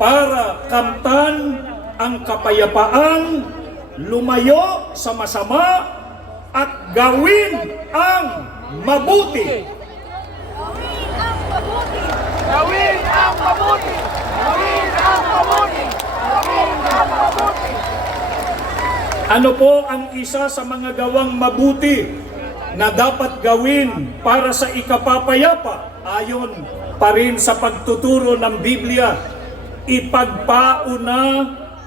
para kamtan ang kapayapaan, lumayo sa masama, at gawin ang mabuti. Gawin ang mabuti! Gawin ang mabuti! Gawin ang mabuti! Ano po ang isa sa mga gawang mabuti na dapat gawin para sa ikapapayapa? Ayon pa rin sa pagtuturo ng Biblia, ipagpauna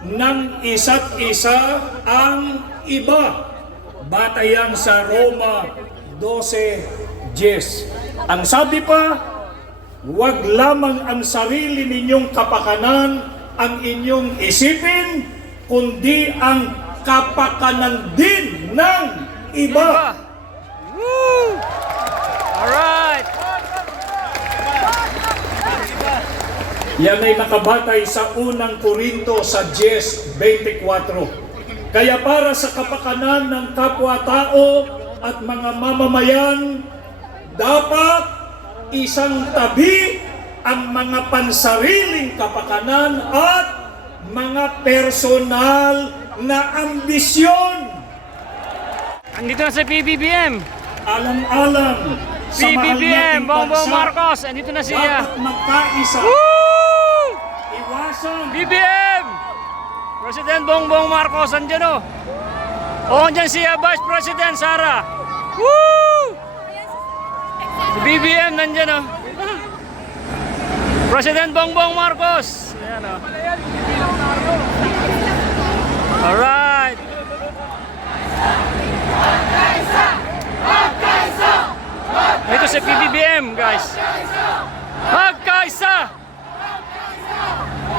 ng isa't isa ang iba. Batayan sa Roma 12:10. Ang sabi pa, huwag lamang ang sarili ninyong kapakanan ang inyong isipin, kundi ang kapakanan din ng iba. Woo! Alright! Yan ay nakabatay sa unang Korinto sa 10:24. Kaya para sa kapakanan ng kapwa-tao at mga mamamayan, dapat isang tabi ang mga pansariling kapakanan at mga personal na ambisyon. Andito na si PBBM! Alang-alang sa mahal PBBM! nating Bongbong bansa, Marcos! Andito na siya! dapat magkaisa. Woo! Iwasan BBM! President Bongbong Marcos, andyan o! O, andyan siya, Vice President Sara! Woo! Si BBM, nandyan o! President Bongbong Marcos! Ayan o! Alright! Ito si PBBM, guys! Magkaisa!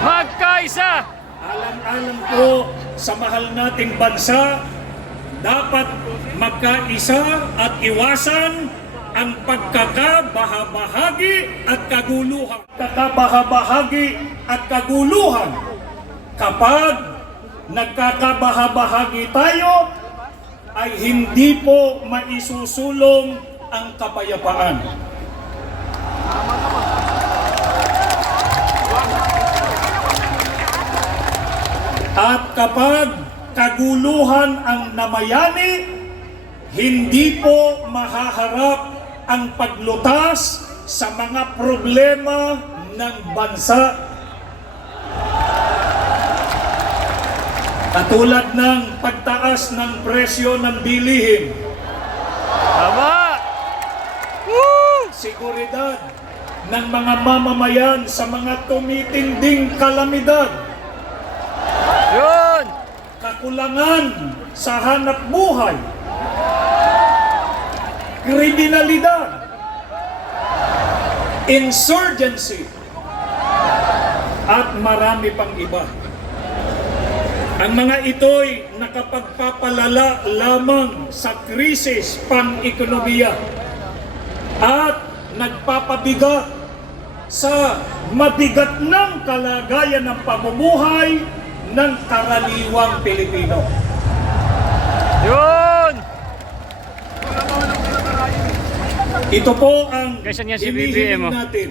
Magkaisa! alang-alang po sa mahal nating bansa, dapat magkaisa at iwasan ang pagkakabahabahagi at kaguluhan. Pagkakabahabahagi at kaguluhan. Kapag nagkakabahabahagi tayo, ay hindi po maisusulong ang kapayapaan. At kapag kaguluhan ang namayani, hindi po mahaharap ang paglutas sa mga problema ng bansa. Katulad ng pagtaas ng presyo ng bilihin, Tama! Woo! seguridad ng mga mamamayan sa mga tumitinding kalamidad, Yun! kakulangan sa hanap buhay, kriminalidad, insurgency, at marami pang iba. Ang mga ito'y nakapagpapalala lamang sa krisis pang-ekonomiya at nagpapabigat sa mabigat ng kalagayan ng pamumuhay ng karaniwang Pilipino. Yun! Ito po ang Kaysa niya si hinihiling BBM, oh. natin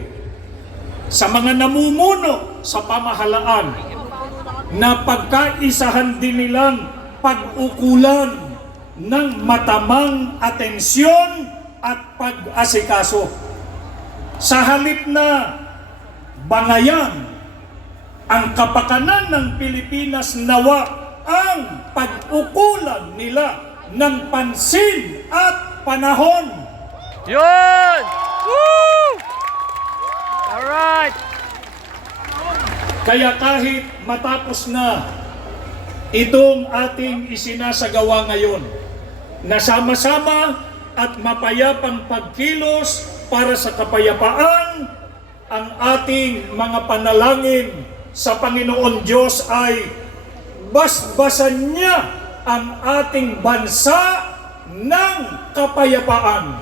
sa mga namumuno sa pamahalaan na pagkaisahan din nilang pag-ukulan ng matamang atensyon at pag-asikaso. Sa halip na bangayan ang kapakanan ng Pilipinas, nawa ang pag-ukulan nila ng pansin at panahon. Yun! Woo! Alright! Kaya kahit matapos na itong ating isinasagawa ngayon, na sama-sama at mapayapang pagkilos para sa kapayapaan, ang ating mga panalangin sa Panginoon Diyos ay basbasan niya ang ating bansa ng kapayapaan.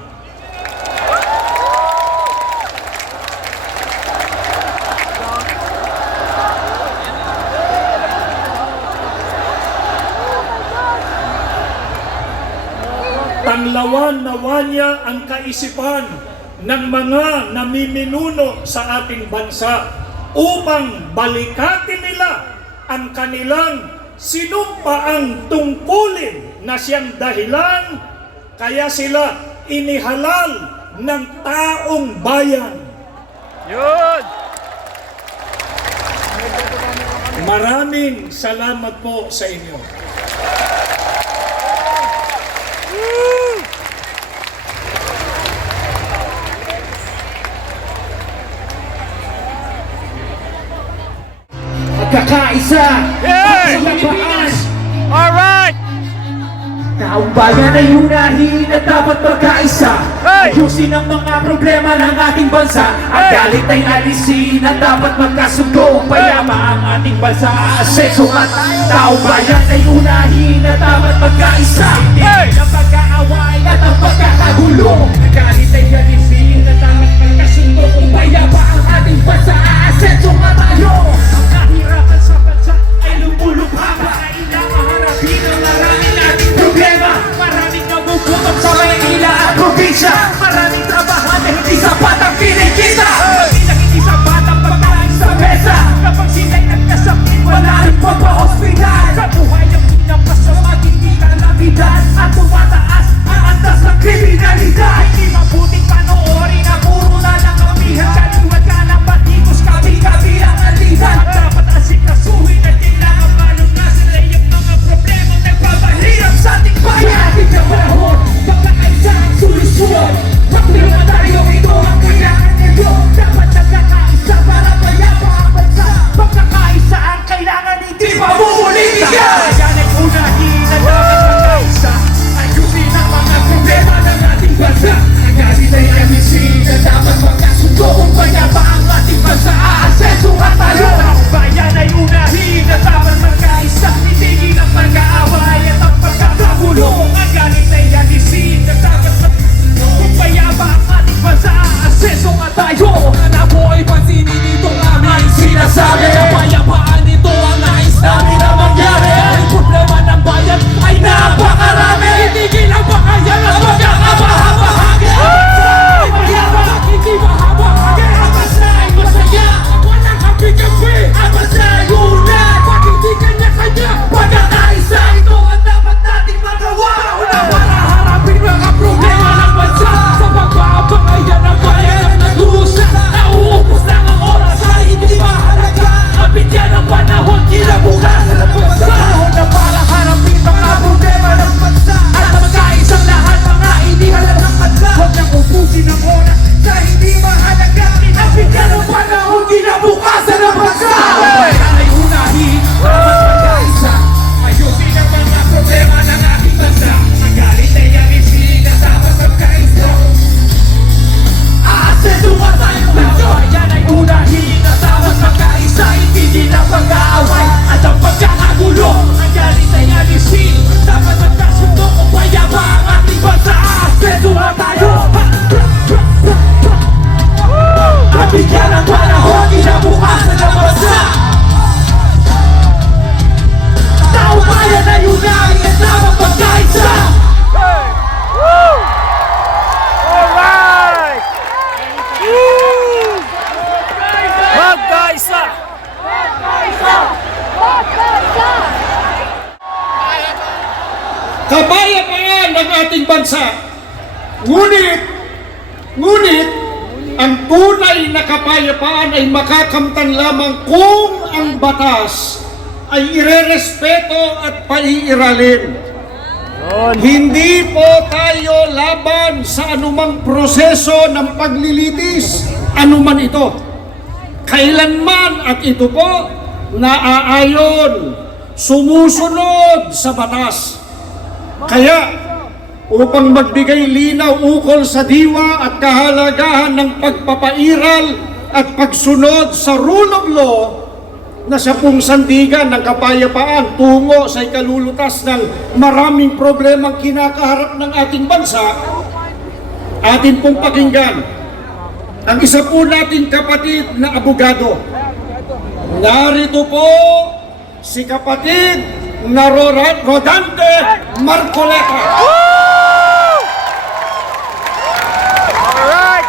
Tanglawan nawa niya ang kaisipan ng mga namiminuno sa ating bansa upang balikatin nila ang kanilang sinumpaang tungkulin na siyang dahilan kaya sila inihalal ng taong bayan. Yun! Maraming salamat po sa inyo. Magkakaisa Yay! sa Pilipinas. Alright! Taong bayan ay unahin at dapat magkaisa. Hey! Ayusin ang mga problema ng ating bansa. Ang Hey! galit ay alisin at dapat magkasundo. Payama ang ating bansa. Aseso at taong bayan ay unahin at dapat magkaisa. Hey! Hindi na pag-aaway at ang pagkakagulo. Ang galit ay alisin at dapat magkasundo. Payama ang ating bansa. Aseso at tayo. Ang kahirapan sa bansa ay lumulubhaba. Kailangan harapin ang maraming nating problema. Maraming nagugutom sa Maynila at probinsya. Maraming trabahan na hindi sapat ang kinikita. Hindi sapat ang pagkain sa mesa. Kapag sila'y nagkasakit, wala rin pagpa-hospital. Sa buhay ang pinapasama, hindi kalabidan. At tumataas ang antas ng kriminalidad. Hindi mabuting panoorin na puro na lang kamihan. Kaliwat ka ng batikos, kabi-kabilang alitan. At dapat asikasuhin at kailangan malunasan na yung mga problema nagpapahirap sa ating bayan. Ating na panahon, pagkakaisa ang solusyon. Magpilungan tayo, ito ang kailangan nito. Dapat nagkakaisa para payapa ang bansa. Pagkakaisa ang kailangan, hindi mamumulitika. Yan ay unahin na dapat magkaisa. Ayusin ang mga problema ng ating bansa. Ang galit ay alisin na dapat magkasundo. Kung payapa ang ating bansa, aaseso at tayo. Ang bayan ay unahin na dapat magkaisa. Itigil ang pag-aaway at ang pagkakagulo. Ang galit ay alisin na dapat magkasundo. Kung payapa ang ating bansa, aaseso at tayo. Alam mo ay pansinin itong aming sinasabi. Kapayapaan ito ang nais namin na mangyari. Ang problema ng bayan ay napakarami. Itigil ang bakayan at magkakabahagi. Hindi mahaba-hagi. Ang bansa ay masaya. Walang kapi-kapi. Ang bansa ay unay. Pag hindi kanya-kanya, pagkakaisa ito ang dapat nating magawa. Una para harapin mga problema ng bansa. Sa pagpapakayan ng bayan ang nag-uusap. Nauubos lang ang oras ay hindi mahalaga. Kapityan ang panahon, kinabukasan ng bansa. Panahon na para harapin mga problema ng bansa. At magkaisang lahat mga inihalal ng bansa. Huwag nang ubusin ang oras sa hindi mahalaga. Kapityan ang panahon, kinabukasan ng bansa. Bayan ay unahin, dapat magkaisa. Ayusin ang mga problema ng ating bansa. Ang galit ay alisin na dapat magkaisa. Aaseso at tayo bansa. Bayan ay unahin na dapat magkaisa. Hindi na pag-aaway at ang pagkakagulo. Ang galit ay alisin, dapat magkasundo. Kung payapa ang ating bansa, aaseso at tayo. At bigyan ang panahon, kinabukasan ng bansa. Taong bayan ay unahin at dapat magkaisa. Hey! Woo! Alright! Woo! Magkaisa! Kapayapaan ng ating bansa. Ngunit, ang tunay na kapayapaan ay makakamtan lamang kung ang batas ay irerespeto at paiiralin. Hindi po tayo laban sa anumang proseso ng paglilitis, anuman ito. Kailanman at ito po naaayon, sumusunod sa batas. Kaya, upang magbigay linaw ukol sa diwa at kahalagahan ng pagpapairal at pagsunod sa rule of law na sa pong sandigan ng kapayapaan tungo sa ikalulutas ng maraming problemang kinakaharap ng ating bansa, atin pong pakinggan ang isa po nating kapatid na abogado. Narito po si kapatid na Rodante Marcoleta. Alright!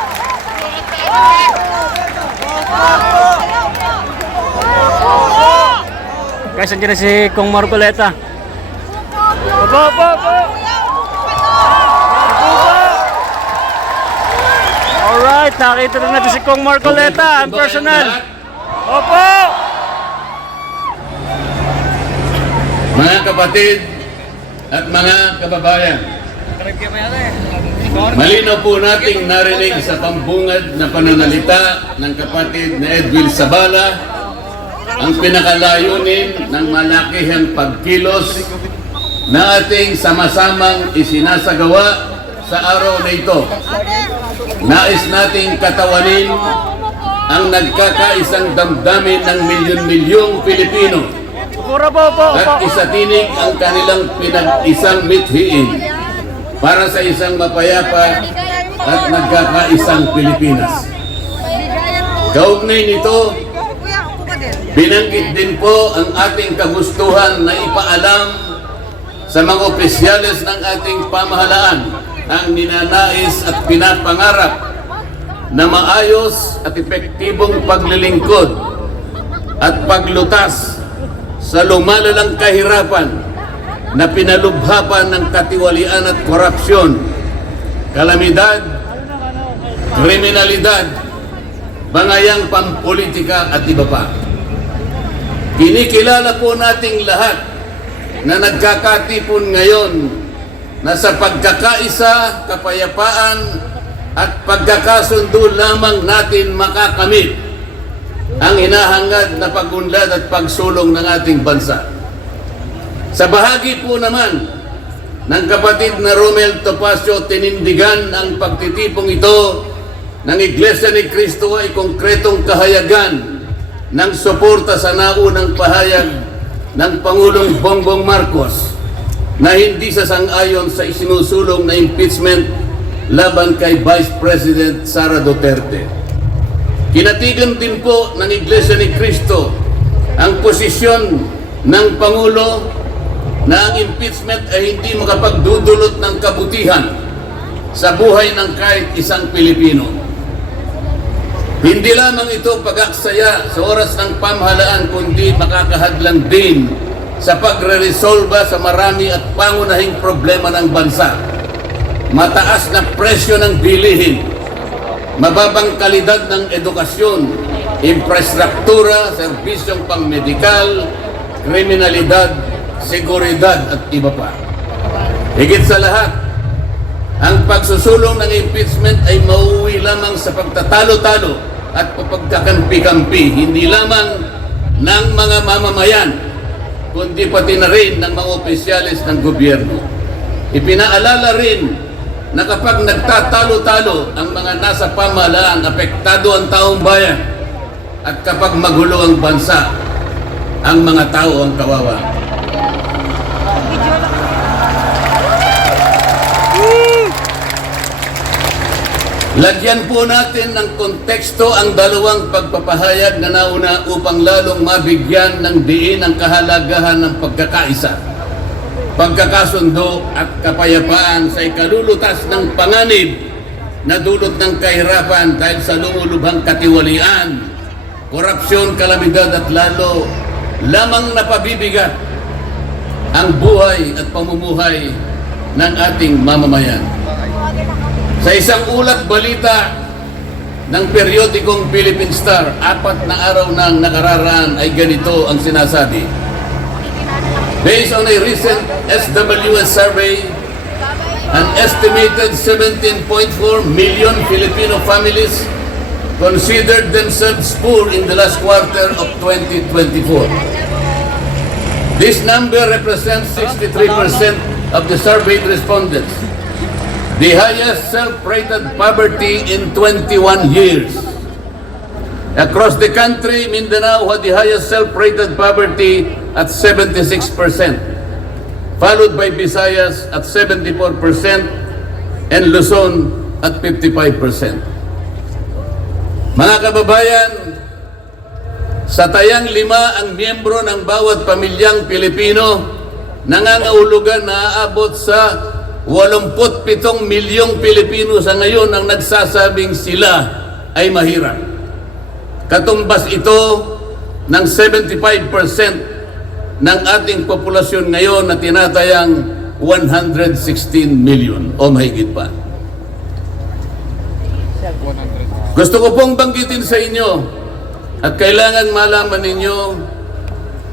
Guys, nandiyan na si Kong Marcoleta. Opo, opo, opo. Alright, nakita na natin si Kong Marcoleta, ang personal. Opo! Mga kapatid at mga kababayan, malinaw po nating narinig sa pambungad na pananalita ng kapatid na Edwin Sabala ang pinakalayunin ng malakihang pagkilos na ating sama-samang isinasagawa sa araw na ito. Nais nating katawanin ang nagkakaisang damdamin ng milyon-milyong Pilipino Pura po, opo, at opo. isatinig ang kanilang pinag-isang mithiin para sa isang mapayapa at nagkakaisang Pilipinas. Kaugnay nito, binanggit din po ang ating kagustuhan na ipaalam sa mga opisyales ng ating pamahalaan ang ninanais at pinapangarap na maayos at epektibong paglilingkod at paglutas sa lumalalang kahirapan na pinalubhapan ng katiwalian at korupsyon, kalamidad, kriminalidad, bangayang pampolitika at iba pa. Kinikilala po nating lahat na nagkakatipon ngayon na sa pagkakaisa, kapayapaan at pagkakasundo lamang natin makakamit ang hinahangad na pagunlad at pagsulong ng ating bansa. Sa bahagi po naman ng kapatid na Romel Topacio, tinindigan ang pagtitipong ito ng Iglesia ni Cristo ay konkretong kahayagan ng suporta sa naunang pahayag ng Pangulong Bongbong Marcos na hindi sasang-ayon sa isinusulong na impeachment laban kay Vice President Sara Duterte. Kinatigan din po ng Iglesia ni Cristo ang posisyon ng Pangulo na ang impeachment ay hindi makapagdudulot ng kabutihan sa buhay ng kahit isang Pilipino. Hindi lamang ito pag-aksaya sa oras ng pamahalaan, kundi makakahadlang din sa pagre-resolba sa marami at pangunahing problema ng bansa. Mataas na presyo ng bilihin, mababang kalidad ng edukasyon, infrastruktura, serbisyong pangmedikal, kriminalidad, seguridad at iba pa. Higit sa lahat, ang pagsusulong ng impeachment ay mauwi lamang sa pagtatalo-talo at pagkakampi-kampi, hindi lamang ng mga mamamayan, kundi pati na rin ng mga opisyalis ng gobyerno. Ipinaalala rin na kapag nagtatalo-talo ang mga nasa pamahalaan, apektado ang taong bayan, at kapag magulo ang bansa, ang mga tao ang kawawa. Lagyan po natin ng konteksto ang dalawang pagpapahayag na nauna upang lalong mabigyan ng diin ang kahalagahan ng pagkakaisa, pagkakasundo at kapayapaan sa ikalulutas ng panganib na dulot ng kahirapan dahil sa lumulubhang katiwalian, korupsyon, kalamidad at lalo lamang napabibigat ang buhay at pamumuhay ng ating mamamayan. Sa isang ulat balita ng periodikong Philippine Star, 4 na araw nang nakararaan ay ganito ang sinasabi. Based on a recent SWS survey, an estimated 17.4 million Filipino families considered themselves poor in the last quarter of 2024. This number represents 63% of the surveyed respondents, the highest self-rated poverty in 21 years. Across the country, Mindanao had the highest self-rated poverty at 76%, followed by Visayas at 74% and Luzon at 55%. Mga kababayan, sa tayang 5 ang miyembro ng bawat pamilyang Pilipino, nangangahulugan na aabot sa 87 milyong Pilipino sa ngayon ang nagsasabing sila ay mahirap. Katumbas ito ng 75% ng ating populasyon ngayon na tinatayang 116 million o mahigit pa. Gusto ko pong banggitin sa inyo at kailangan malaman ninyo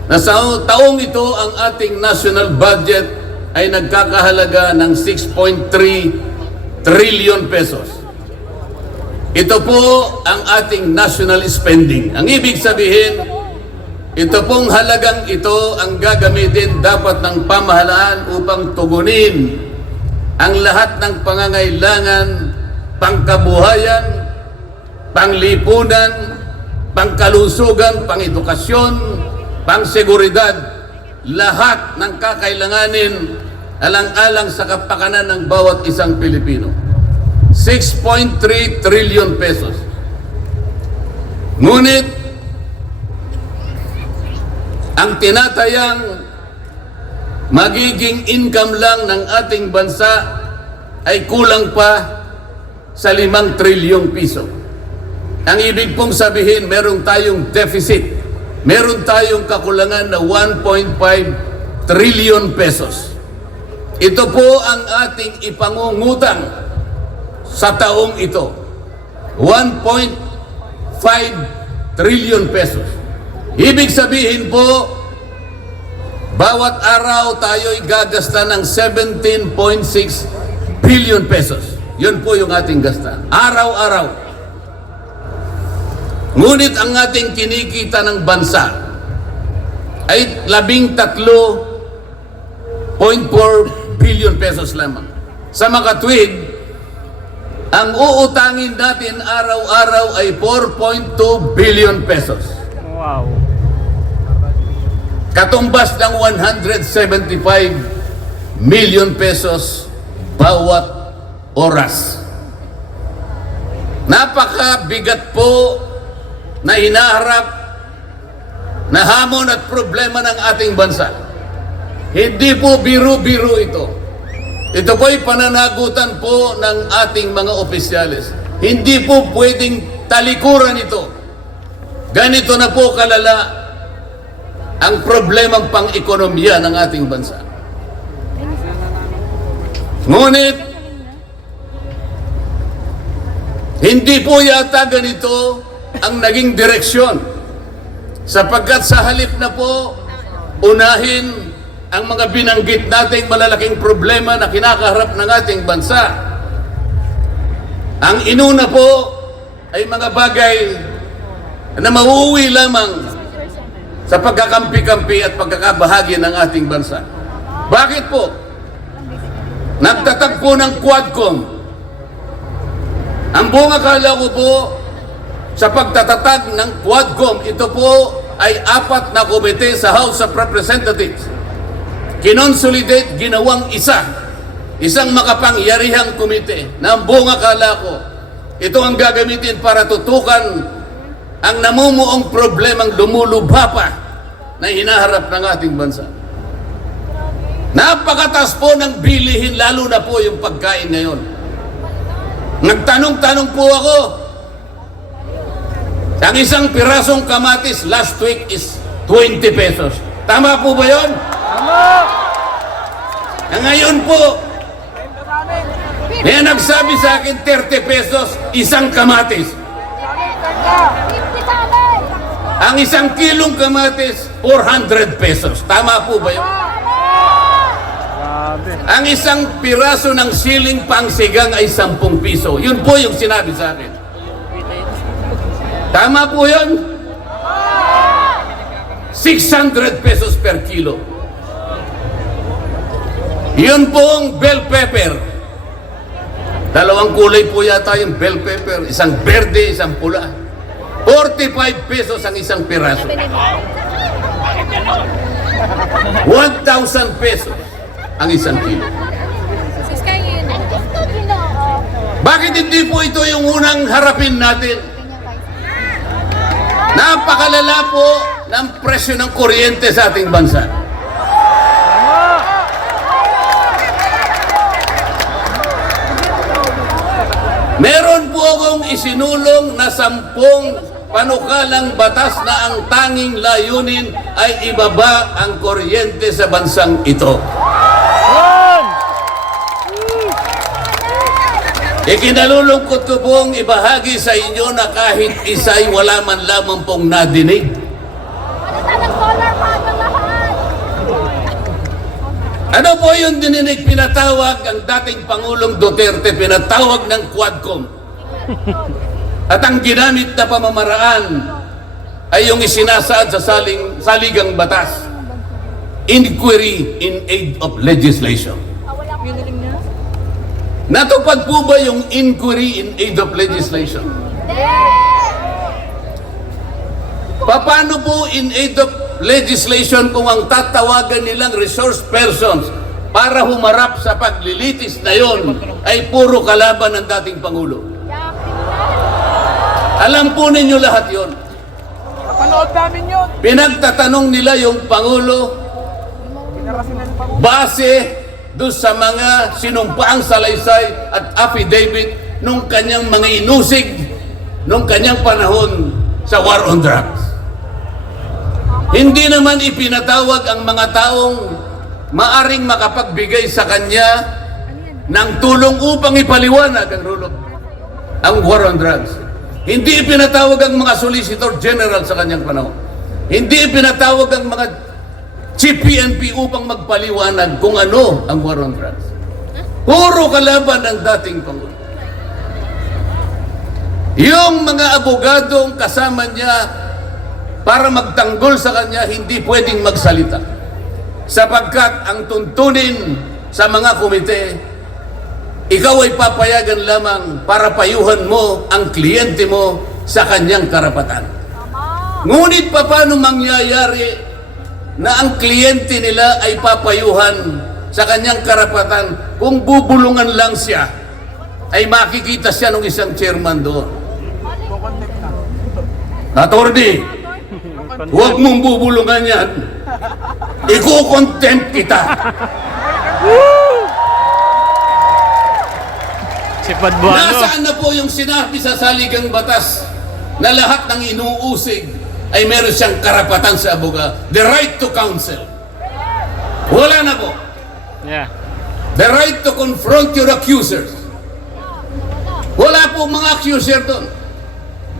na sa taong ito ang ating national budget ay nagkakahalaga ng 6.3 trillion pesos. Ito po ang ating national spending. Ang ibig sabihin, ito pong halagang ito ang gagamitin dapat ng pamahalaan upang tugunin ang lahat ng pangangailangan, pangkabuhayan, panglipunan, pangkalusugan, pangedukasyon, pangseguridad, lahat ng kakailanganin alang-alang sa kapakanan ng bawat isang Pilipino. 6.3 trillion pesos. Ngunit, ang tinatayang magiging income lang ng ating bansa ay kulang pa sa 5 trilyong piso. Ang ibig pong sabihin, meron tayong deficit. Meron tayong kakulangan na 1.5 trillion pesos. Ito po ang ating ipangungutang sa taong ito. 1.5 trillion pesos. Ibig sabihin po, bawat araw tayo'y gagasta ng 17.6 billion pesos. Yun po yung ating gasta. Araw-araw. Ngunit ang ating kinikita ng bansa ay 13.4 billion pesos lamang. Sa makatwid, ang uutangin natin araw-araw ay 4.2 billion pesos. Wow. Katumbas ng 175 million pesos bawat oras. Napakabigat po na hinaharap na hamon at problema ng ating bansa. Hindi po biro-biro ito. Ito po ay pananagutan po ng ating mga opisyales. Hindi po pwedeng talikuran ito. Ganito na po kalala ang problemang pang-ekonomiya ng ating bansa. Ngunit, hindi po yata ganito ang naging direksyon. Sapagkat sa halip na po, unahin ang mga binanggit nating malalaking problema na kinakaharap ng ating bansa. Ang inuna po ay mga bagay na mauuwi lamang sa pagkakampi-kampi at pagkakabahagi ng ating bansa. Bakit po? Nagtatag po ng Quadcom. Ang buong akala ko po sa pagtatatag ng Quadcom, ito po ay 4 na komite sa House of Representatives. Kinonsolidate, ginawang isang makapangyarihang komite na ang buong akala ko, ito ang gagamitin para tutukan ang namumuong problemang lumulubha pa na hinaharap ng ating bansa. Napakatas po ng bilihin, lalo na po yung pagkain ngayon. Nagtanong-tanong po ako, ang isang pirasong kamatis last week is 20 pesos. Tama po ba yun? Ngayon po, may nagsabi sa akin 30 pesos isang kamatis. Ang isang kilong kamatis, 400 pesos. Tama po ba yun? Ang isang piraso ng siling pangsigang ay 10 piso. Yun po yung sinabi sa akin. Tama po yun? 600 pesos per kilo. Yun pong bell pepper. 2 kulay po yata yung bell pepper. Isang berde, isang pula. 45 pesos ang isang piraso. 1,000 pesos ang isang kilo. Bakit hindi po ito yung unang harapin natin? Napakalala po ng presyo ng kuryente sa ating bansa. Meron po akong isinulong na 10 panukalang batas na ang tanging layunin ay ibaba ang kuryente sa bansang ito. Yun! Ikinalulungkot ko pong ibahagi sa inyo na kahit isa'y wala man lamang pong nadinig. Ano po yung dininig? Pinatawag ang dating Pangulong Duterte, pinatawag ng Quadcom. At ang ginamit na pamamaraan ay yung isinasaad sa saligang batas. Inquiry in aid of legislation. Natupad po ba yung inquiry in aid of legislation? Paano po in aid of legislation kung ang tatawagan nilang resource persons para humarap sa paglilitis na yon ay puro kalaban ng dating Pangulo? Alam po ninyo lahat yon. Panood namin yun. Pinagtatanong nila yung Pangulo base doon sa mga sinumpaang salaysay at affidavit nung kanyang mga inusig nung kanyang panahon sa war on drugs. Hindi naman ipinatawag ang mga taong maaring makapagbigay sa kanya ng tulong upang ipaliwanag ang war on drugs. Hindi ipinatawag ang mga Solicitor General sa kanyang panahon. Hindi ipinatawag ang mga Chief PNP upang magpaliwanag kung ano ang war on drugs. Puro kalaban ng dating Pangulo. Yung mga abogadong kasama niya para magtanggol sa kanya, hindi pwedeng magsalita. Sapagkat ang tuntunin sa mga komite, ikaw ay papayagan lamang para payuhan mo ang kliyente mo sa kanyang karapatan. Ngunit paano mangyayari na ang kliyente nila ay papayuhan sa kanyang karapatan kung bubulungan lang siya, ay makikita siya ng isang chairman doon. Attorney, huwag mong bubulungan yan. Iko-contempt kita. Si Padbuano. Nasaan na po yung sinabi sa saligang batas na lahat ng inuusig ay meron siyang karapatan sa abogado? The right to counsel. Wala na po. Yeah. The right to confront your accusers. Wala po mga accuser doon.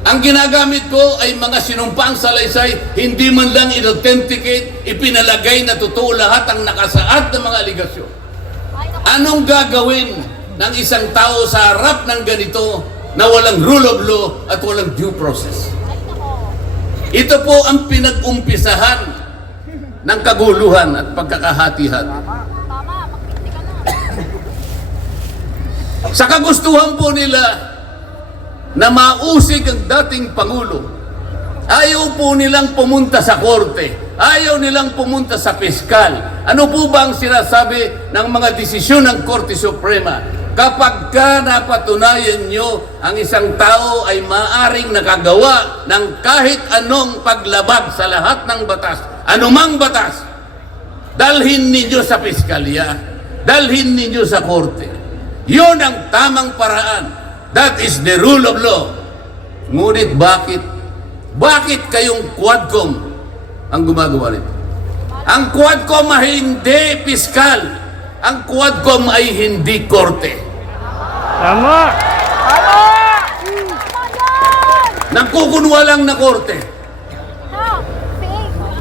Ang ginagamit ko ay mga sinumpaang salaysay, hindi man lang in-authenticate, ipinalagay na totoo lahat ang nakasaad ng mga aligasyon. Anong gagawin ng isang tao sa harap ng ganito na walang rule of law at walang due process? Ito po ang pinag-umpisahan ng kaguluhan at pagkakahatihan. Sa kagustuhan po nila na mausig ang dating Pangulo, ayaw po nilang pumunta sa korte, ayaw nilang pumunta sa piskal. Ano po ba ang sinasabi ng mga desisyon ng Korte Suprema? Kapag ka napatunayan nyo ang isang tao ay maaring nakagawa ng kahit anong paglabag sa lahat ng batas, anumang batas, dalhin ninyo sa piskalya, dalhin ninyo sa korte. Yun ang tamang paraan. That is the rule of law. Ngunit bakit? Bakit kayong Quadcom ang gumagawa nito? Ang Quadcom ay hindi piskal. Ang Quadcom ay hindi korte. Tama! Nagkukunwa lang na korte.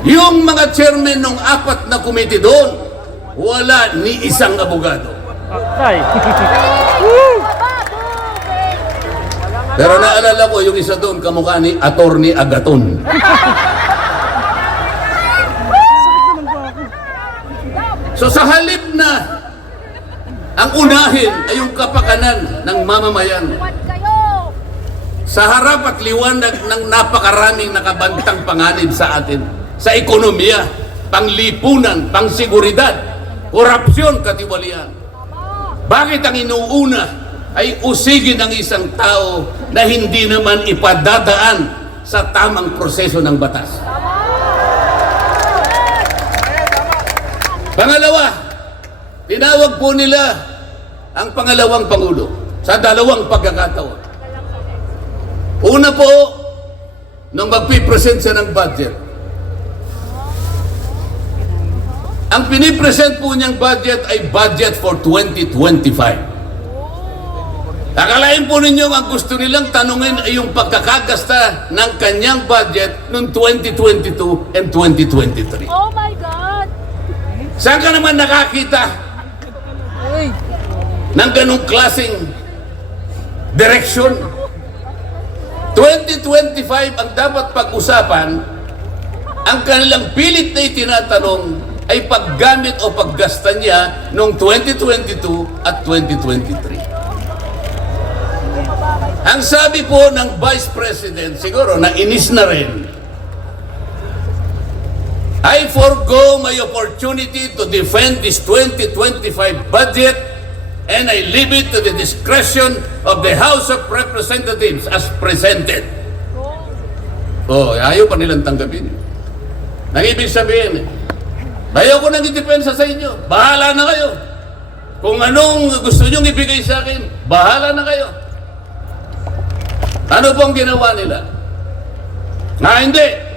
Yung mga chairman ng 4 na komite doon, wala ni isang abogado. Aktay! Pero naalala ko yung isa doon, kamukha ni Attorney Agaton. So sa halip na ang unahin ay yung kapakanan ng mamamayan, sa harap at liwanag ng napakaraming nakabantang panganib sa atin, sa ekonomiya, panglipunan, pangsiguridad, korupsyon, katiwalian. Bakit ang inuuna ay usigin ng isang tao na hindi naman ipadadaan sa tamang proseso ng batas? Pangalawa, tinawag po nila ang pangalawang Pangulo sa dalawang pagkakataon. Una po, nung magpipresent siya ng budget, Ang pinipresent po niyang budget ay budget for 2025. Akalain po ninyo ang gusto nilang tanungin ay yung pagkakagasta ng kanyang budget noong 2022 and 2023. Oh my God! Saan ka naman nakakita ng ganong klaseng direksyon? 2025 ang dapat pag-usapan, ang kanilang pilit na itinatanong ay paggamit o paggasta niya noong 2022 at 2023. Ang sabi po ng Vice President, siguro nainis na rin, I forgo my opportunity to defend this 2025 budget and I leave it to the discretion of the House of Representatives as presented. Oh, ayaw pa nilang tanggapin. Nang ibig sabihin, ayaw ko nang idepensa sa inyo. Bahala na kayo. Kung anong gusto nyong ibigay sa akin, bahala na kayo. Ano pong ginawa nila? Na hindi.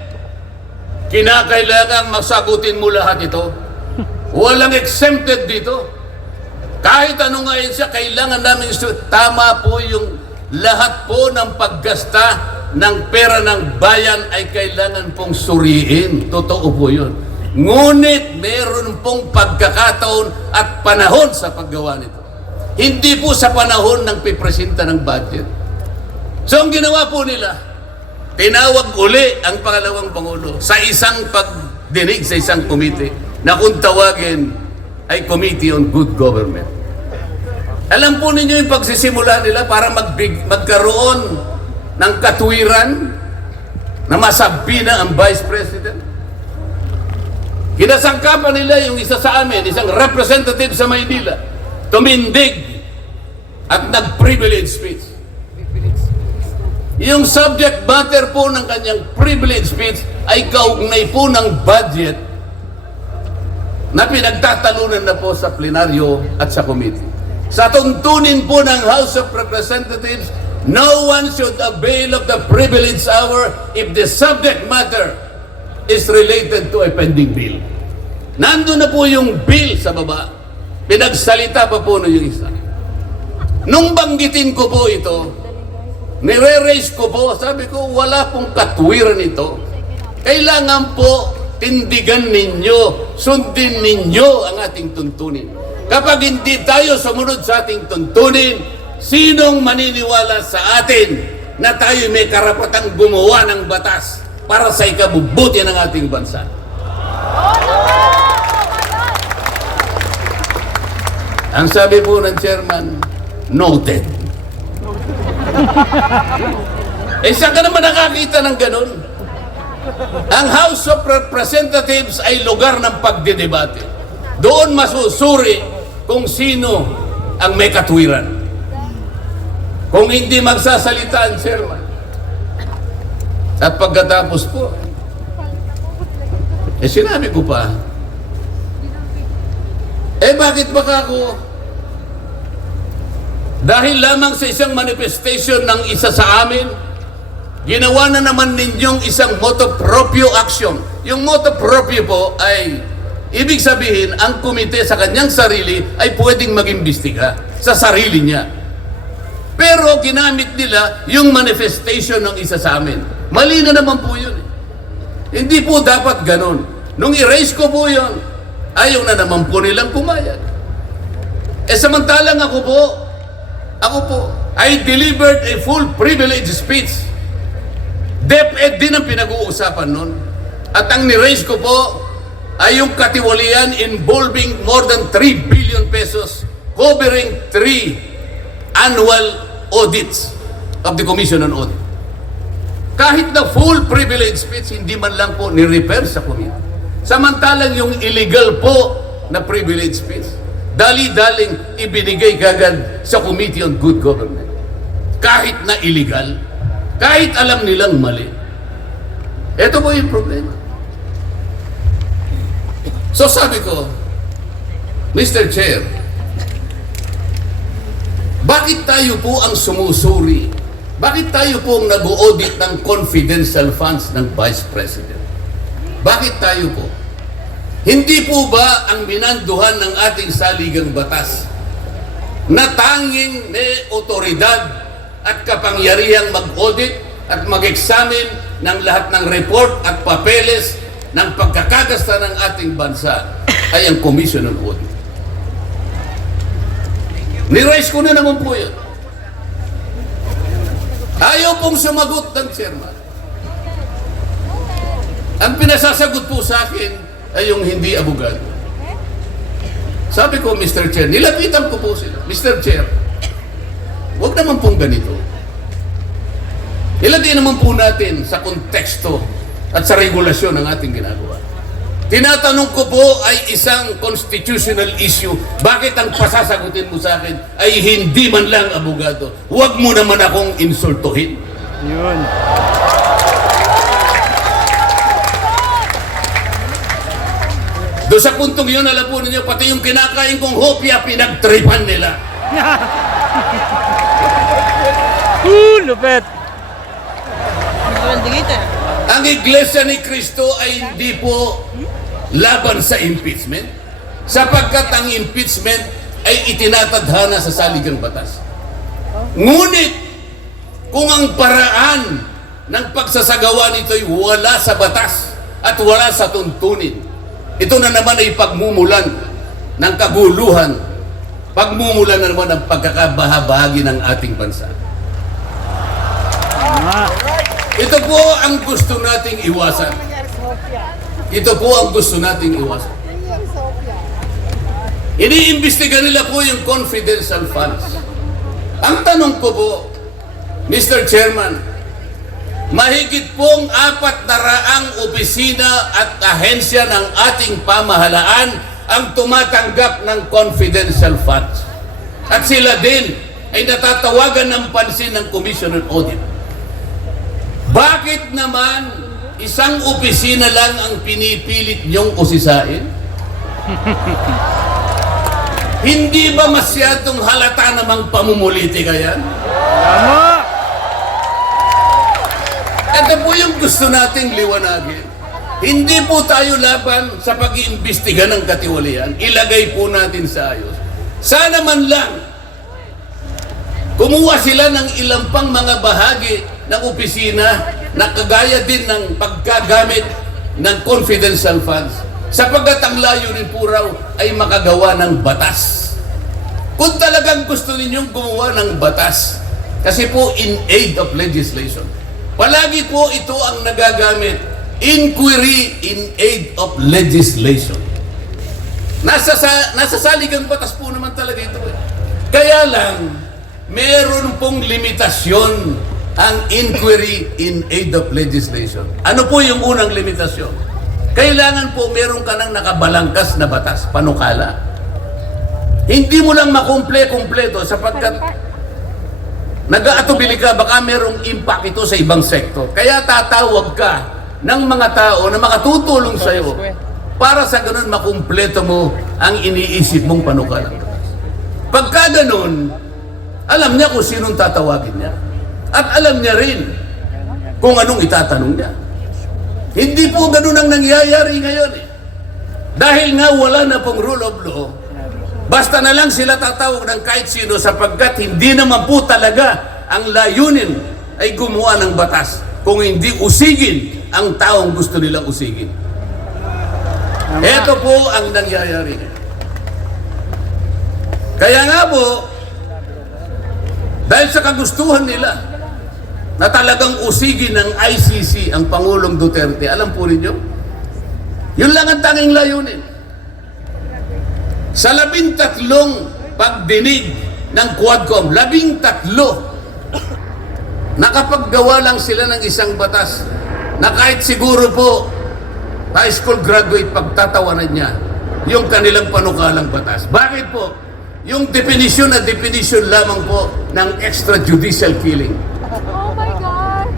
Kinakailangan masagutin mo lahat ito. Walang exempted dito. Kahit ano nga yun siya, kailangan namin tama po yung lahat po ng paggasta ng pera ng bayan ay kailangan pong suriin. Totoo po yun. Ngunit meron pong pagkakataon at panahon sa paggawa nito. Hindi po sa panahon ng pipresenta ng budget. So ang ginawa po nila, tinawag uli ang pangalawang Pangulo sa isang pagdinig sa isang komite na kung tawagin ay Committee on Good Government. Alam po ninyo yung pagsisimula nila para magkaroon ng katwiran na masabi na ang Vice President. Kinasangkapan nila yung isa sa amin, isang representative sa Maynila, tumindig at nag-privilege speech. Yung subject matter po ng kanyang privilege speech ay kaugnay po ng budget na pinagtatalunan na po sa plenaryo at sa committee. Sa tuntunin po ng House of Representatives, no one should avail of the privilege hour if the subject matter is related to a pending bill. Nandun na po yung bill sa baba. Pinagsalita pa po yung isa. Nung banggitin ko po ito, nire-raise ko po, sabi ko, wala pong katwiran ito. Kailangan po tindigan ninyo, sundin ninyo ang ating tuntunin. Kapag hindi tayo sumunod sa ating tuntunin, sinong maniniwala sa atin na tayo may karapatang gumawa ng batas para sa ikabubuti ng ating bansa? Ang sabi po ng chairman, noted. Saan ka naman nakakita ng ganun? Ang House of Representatives ay lugar ng pagdidebate. Doon masusuri kung sino ang may katwiran. Kung hindi magsasalita ang chairman. At pagkatapos po, sinabi ko pa, bakit baka ako dahil lamang sa isang manifestation ng isa sa amin, ginawa na naman ninyong isang motu proprio action. Yung motu proprio po ay, ibig sabihin, ang komite sa kanyang sarili ay pwedeng mag-imbestiga sa sarili niya. Pero ginamit nila yung manifestation ng isa sa amin. Mali na naman po yun. Hindi po dapat ganon. Nung i-raise ko po yun, ayaw na naman po nilang pumayag. Samantalang ako po, I delivered a full privilege speech. DepEd din ang pinag-uusapan nun. At ang ni-raise ko po ay yung katiwalian involving more than 3 billion pesos covering 3 annual audits of the Commission on Audit. Kahit na full privilege speech, hindi man lang po ni-refer sa committee. Samantalang yung illegal po na privilege speech, dali-daling ibinigay kagad sa Committee on Good Government. Kahit na illegal, kahit alam nilang mali. Ito po yung problema. So sabi ko, Mr. Chair, bakit tayo po ang sumusuri? Bakit tayo po ang nag-audit ng confidential funds ng Vice President? Bakit tayo po? Hindi po ba ang binanduhan ng ating saligang batas na tanging may otoridad at kapangyarihang mag-audit at mag-examine ng lahat ng report at papeles ng pagkakagasta ng ating bansa ay ang Commission on Audit? Ni-raise ko na naman po yun. Ayaw pong sumagot ng chairman. Ang pinasasagot po sa akin ay yung hindi abogado. Sabi ko, Mr. Chair, nilapitan ko po sila. Mr. Chair, huwag naman pong ganito. Ilagay naman po natin sa konteksto at sa regulasyon ng ating ginagawa. Tinatanong ko po ay isang constitutional issue. Bakit ang pasasagutin mo sa akin ay hindi man lang abogado? Huwag mo naman akong insultuhin. Yun. Doon sa puntong yun, alam po ninyo, pati yung kinakain kong hopya, pinagtripan nila. Lupet. Ang Iglesia ni Cristo ay hindi po laban sa impeachment, sapagkat ang impeachment ay itinatadhana sa saligang batas. Ngunit, kung ang paraan ng pagsasagawa nito ay wala sa batas at wala sa tuntunin, ito na naman ay pagmumulan ng kaguluhan, pagmumulan na naman ng pagkakabahabahagi ng ating bansa. Ito po ang gusto nating iwasan. Ito po ang gusto nating iwasan. Iniimbestiga nila po yung confidential funds. Ang tanong ko po, Mr. Chairman, mahigit pong 400 opisina at ahensya ng ating pamahalaan ang tumatanggap ng confidential funds. At sila din ay natatawagan ng pansin ng Commission on Audit. Bakit naman isang opisina lang ang pinipilit niyong usisain? Hindi ba masyadong halata namang pamumuliti ka yan? Tama. Ito po yung gusto nating liwanagin. Hindi po tayo laban sa pag-iimbestiga ng katiwalian. Ilagay po natin sa ayos. Sana man lang kumuha sila ng ilang pang mga bahagi ng opisina na kagaya din ng pagkagamit ng confidential funds, sapagkat ang layunin po raw ay makagawa ng batas. Kung talagang gusto ninyong gumawa ng batas, kasi po in aid of legislation, palagi po ito ang nagagamit, inquiry in aid of legislation. Nasa saligang batas po naman talaga ito. Kaya lang, meron pong limitasyon ang inquiry in aid of legislation. Ano po yung unang limitasyon? Kailangan po meron ka ng nakabalangkas na batas, panukala. Hindi mo lang makumple-kumpleto sapagkat nag-aatubili ka, baka merong impact ito sa ibang sektor. Kaya tatawag ka ng mga tao na makatutulong sa iyo para sa ganun makumpleto mo ang iniisip mong panukalang batas. Pagka ganun, alam niya kung sinong tatawagin niya. At alam niya rin kung anong itatanong niya. Hindi po ganun ang nangyayari ngayon eh. Dahil nga wala na pong rule of law, basta na lang sila tatawag ng kahit sino sapagkat hindi naman po talaga ang layunin ay gumawa ng batas kung hindi usigin ang taong gusto nilang usigin. Ito po ang nangyayari. Kaya nga po, dahil sa kagustuhan nila na talagang usigin ng ICC ang Pangulong Duterte, alam po ninyo, yun lang ang tanging layunin. Sa 13 pagdinig ng Quadcom, 13, nakapaggawa lang sila ng isang batas na kahit siguro po high school graduate pagtatawanan niya yung kanilang panukalang batas. Bakit po? Yung definition na definition lamang po ng extrajudicial killing. Oh my God!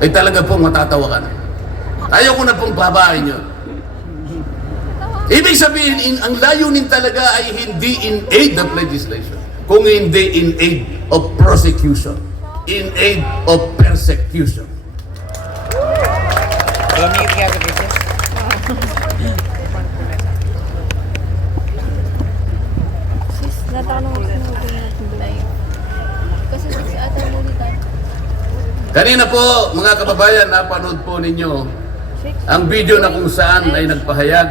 Ay talaga pong matatawa ka na. Ayaw ko na pong babain yun. Ibig sabihin, ang layunin talaga ay hindi in aid of legislation, kung hindi in aid of prosecution, in aid of persecution. Kanina po, mga kababayan, napanood po ninyo ang video na kung saan ay nagpahayag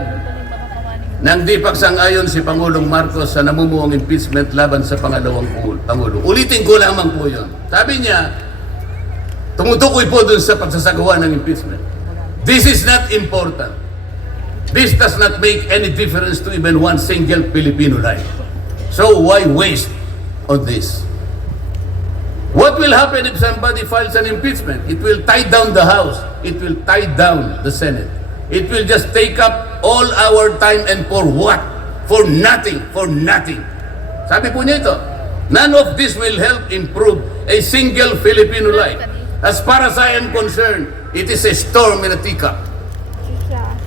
ng di pagsang-ayon si Pangulong Marcos sa namumuong impeachment laban sa pangalawang Pangulo. Ulitin ko lamang po yun. Sabi niya, tumutukoy po dun sa pagsasagawa ng impeachment. This is not important. This does not make any difference to even one single Filipino life. So why waste on this? What will happen if somebody files an impeachment? It will tie down the House. It will tie down the Senate. It will just take up all our time, and for what? For nothing. For nothing. Sabi po niya ito, none of this will help improve a single Filipino life. As far as I am concerned, it is a storm in a teacup.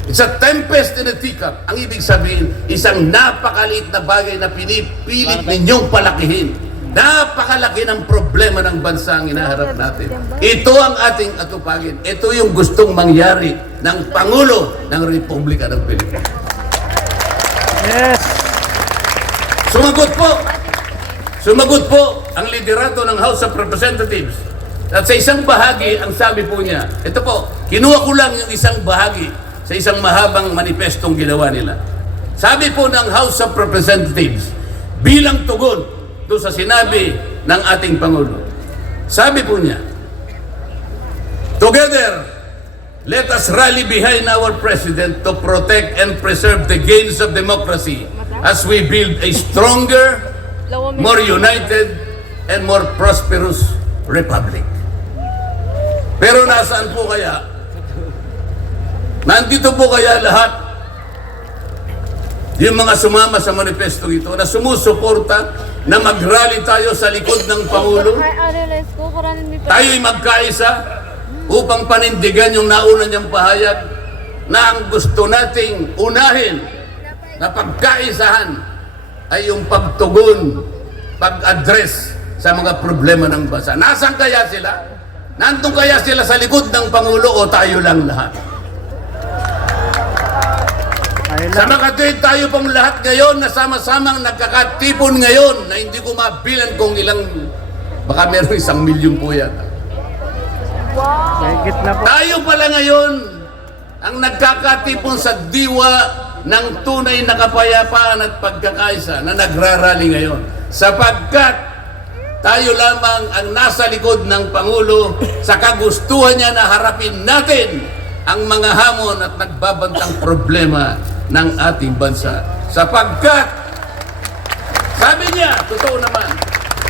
It's a tempest in a teacup. Ang ibig sabihin, isang napakaliit na bagay na pinipilit ninyong palakihin. Napakalaki ng problema ng bansa ang inaharap natin. Ito ang ating atupagin. Ito yung gustong mangyari ng Pangulo ng Republika ng Pilipinas. Yes. Sumagot po ang liderato ng House of Representatives. At sa isang bahagi, ang sabi po niya, ito po, kinuha ko lang yung isang bahagi sa isang mahabang manifestong ginawa nila. Sabi po ng House of Representatives, bilang tugon doon sa sinabi ng ating Pangulo. Sabi po niya, together, let us rally behind our President to protect and preserve the gains of democracy as we build a stronger, more united, and more prosperous republic. Pero nasaan po kaya? Nandito po kaya lahat yung mga sumama sa manifesto ito na sumusuporta na mag-rally tayo sa likod ng Pangulo? Tayo'y magkaisa upang panindigan yung nauna niyang pahayag na ang gusto nating unahin na pagkaisahan ay yung pagtugon, pag-address sa mga problema ng bansa. Nasaan kaya sila? Nandun kaya sila sa likod ng Pangulo o tayo lang lahat? Sa Makati, tayo pong lahat ngayon na sama-samang nagkakatipon ngayon na hindi ko mabilan kung ilang, baka meron 1 milyon po yata. Tayo pala ngayon ang nagkakatipon sa diwa ng tunay na kapayapaan at pagkakaisa na nagrarally ngayon. Sapagkat tayo lamang ang nasa likod ng Pangulo sa kagustuhan niya na harapin natin ang mga hamon at nagbabantang problema ng ating bansa. Sapagkat, sabi niya, totoo naman,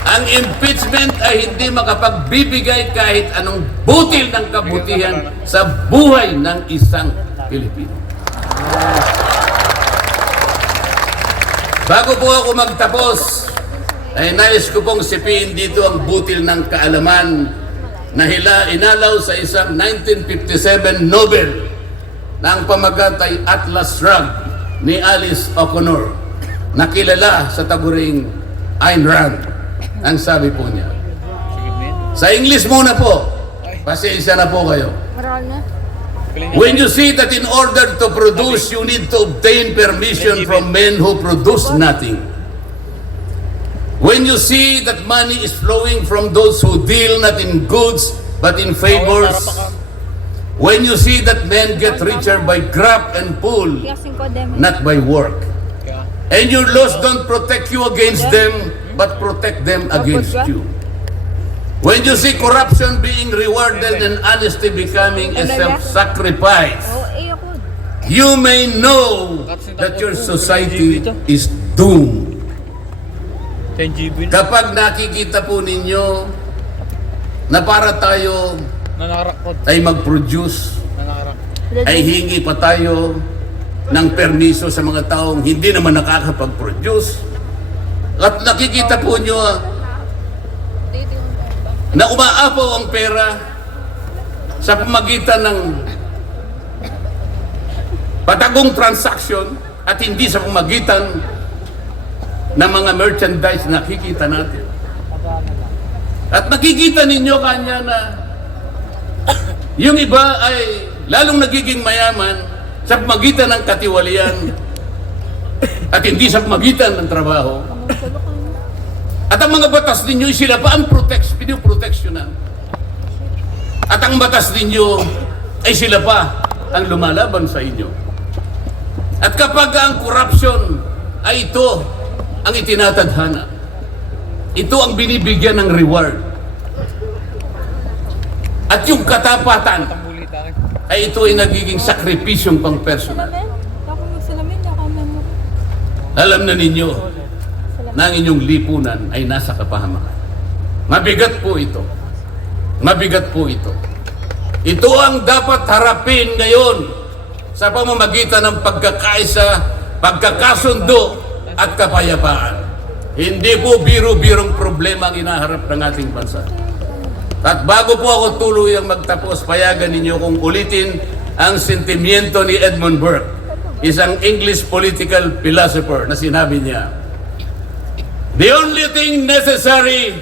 ang impeachment ay hindi makapagbibigay kahit anong butil ng kabutihan sa buhay ng isang Pilipino. Bago po ako magtapos, ay nais ko pong sipiin dito ang butil ng kaalaman na inalaw sa isang 1957 Nobel na ang pamagat ay Atlas Shrugged ni Alice O'Connor, nakilala sa taguring Ayn Rand. Ang sabi po niya, sa English muna po, pasensya na po kayo. When you see that in order to produce, you need to obtain permission from men who produce nothing. When you see that money is flowing from those who deal not in goods but in favors, when you see that men get richer by grab and pull, not by work, and your laws don't protect you against them, but protect them against you. When you see corruption being rewarded and honesty becoming a self-sacrifice, you may know that your society is doomed. Kapag nakikita po ninyo na para tayo ay mag-produce, ay hingi pa tayo ng permiso sa mga taong hindi naman nakakapag-produce, at nakikita po nyo na umaapaw ang pera sa pamagitan ng patagong transaction at hindi sa pamagitan ng mga merchandise na nakikita natin. At nakikita ninyo kanya na yung iba ay lalong nagiging mayaman sa pamagitan ng katiwalian at hindi sa pamagitan ng trabaho. At ang mga batas ninyo, sila pa ang pinoproteksyonan. At ang batas ninyo ay sila pa ang lumalaban sa inyo. At kapag ang corruption ay ito ang itinatadhana, ito ang binibigyan ng reward. At yung katapatan ay ito ay nagiging sakripisyong pang personal. Alam na ninyo na ang inyong lipunan ay nasa kapahamakan. Mabigat po ito. Mabigat po ito. Ito ang dapat harapin ngayon sa pamamagitan ng pagkakaisa, pagkakasundo at kapayapaan. Hindi po biro-birong problema ang inaharap ng ating bansa. At bago po ako tuluyang magtapos, payagan ninyo kung ulitin ang sentimiento ni Edmund Burke, isang English political philosopher, na sinabi niya, "The only thing necessary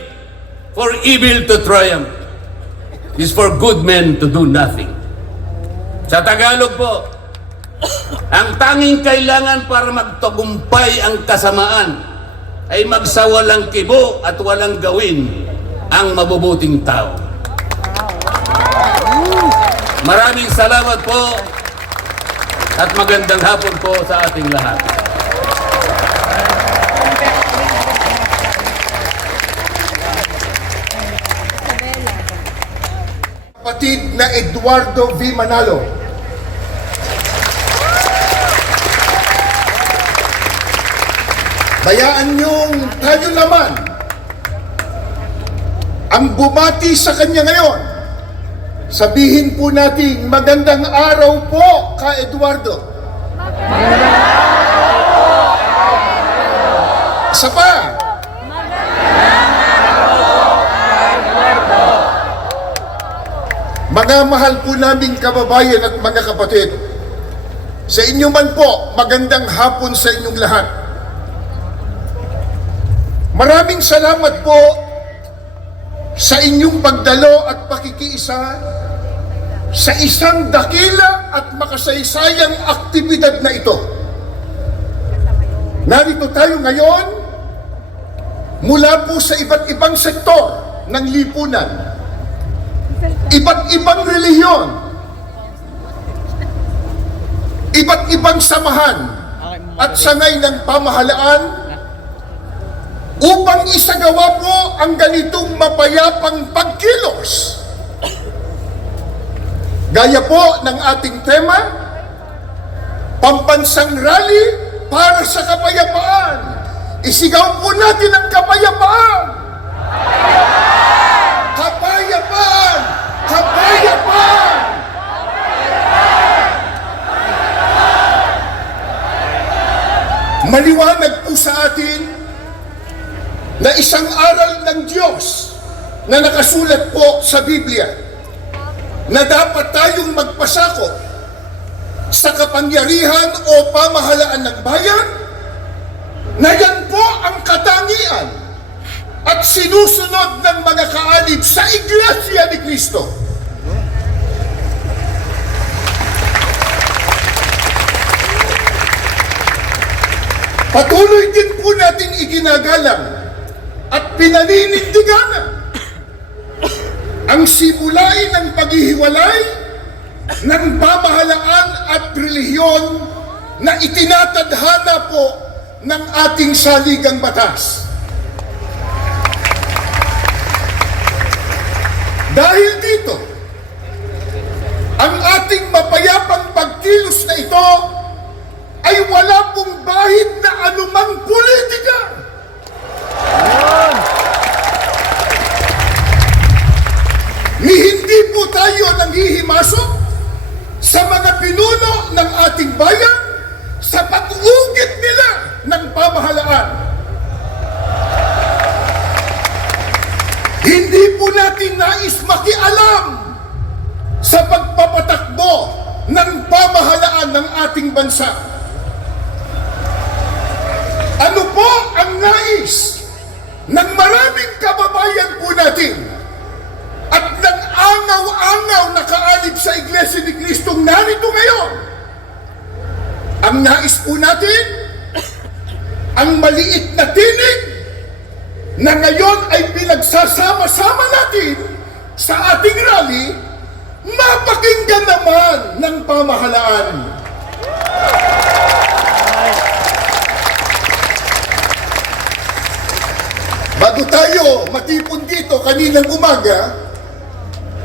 for evil to triumph is for good men to do nothing." Sa Tagalog po, ang tanging kailangan para magtagumpay ang kasamaan ay magsawalang kibo at walang gawin ang mabubuting tao. Maraming salamat po at magandang hapon po sa ating lahat. Kapatid na Eduardo V. Manalo, bayaan niyong tayo naman ang bumati sa kanya ngayon. Sabihin po natin, magandang araw po, Ka Eduardo. Isa pa. Mga mahal po naming kababayan at mga kapatid, sa inyo man po, magandang hapon sa inyong lahat. Maraming salamat po sa inyong pagdalo at pakikiisa sa isang dakila at makasaysayang aktibidad na ito. Narito tayo ngayon mula po sa iba't ibang sektor ng lipunan, iba't ibang relihiyon, iba't ibang samahan at sangay ng pamahalaan upang isagawa po ang ganitong mapayapang pagkilos. Gaya po ng ating tema, pambansang rally para sa kapayapaan. Isigaw po natin ang kapayapaan! Kapayapaan! Kapayapaan! Maliwanag po sa atin na isang aral ng Diyos na nakasulat po sa Biblia na dapat tayong magpasakop sa kapangyarihan o pamahalaan ng bayan, na yan po ang katangian at sinusunod ng mga kaalib sa Iglesia ni Cristo. Patuloy din po natin iginagalang at pinaninindiganan ang simulain ng paghihiwalay ng pamahalaan at relihiyon na itinatadhana po ng ating saligang batas. Dahil dito, ang ating mapayapang pagkilos na ito ay wala pong bahid na anumang politika. Ni hindi po tayo nanghihimasok sa mga pinuno ng ating bayan sa pag-ugit nila ng pamahalaan. Hindi po natin nais makialam sa pagpapatakbo ng pamahalaan ng ating bansa. Ano po ang nais ng maraming kababayan po natin at ng angaw-angaw na kaalib sa Iglesia ni Cristong narito ngayon? Ang nais po natin, ang maliit na tinig na ngayon ay pinagsasama-sama natin sa ating rally mapakinggan naman ng pamahalaan. Bago tayo matipon dito kaninang umaga,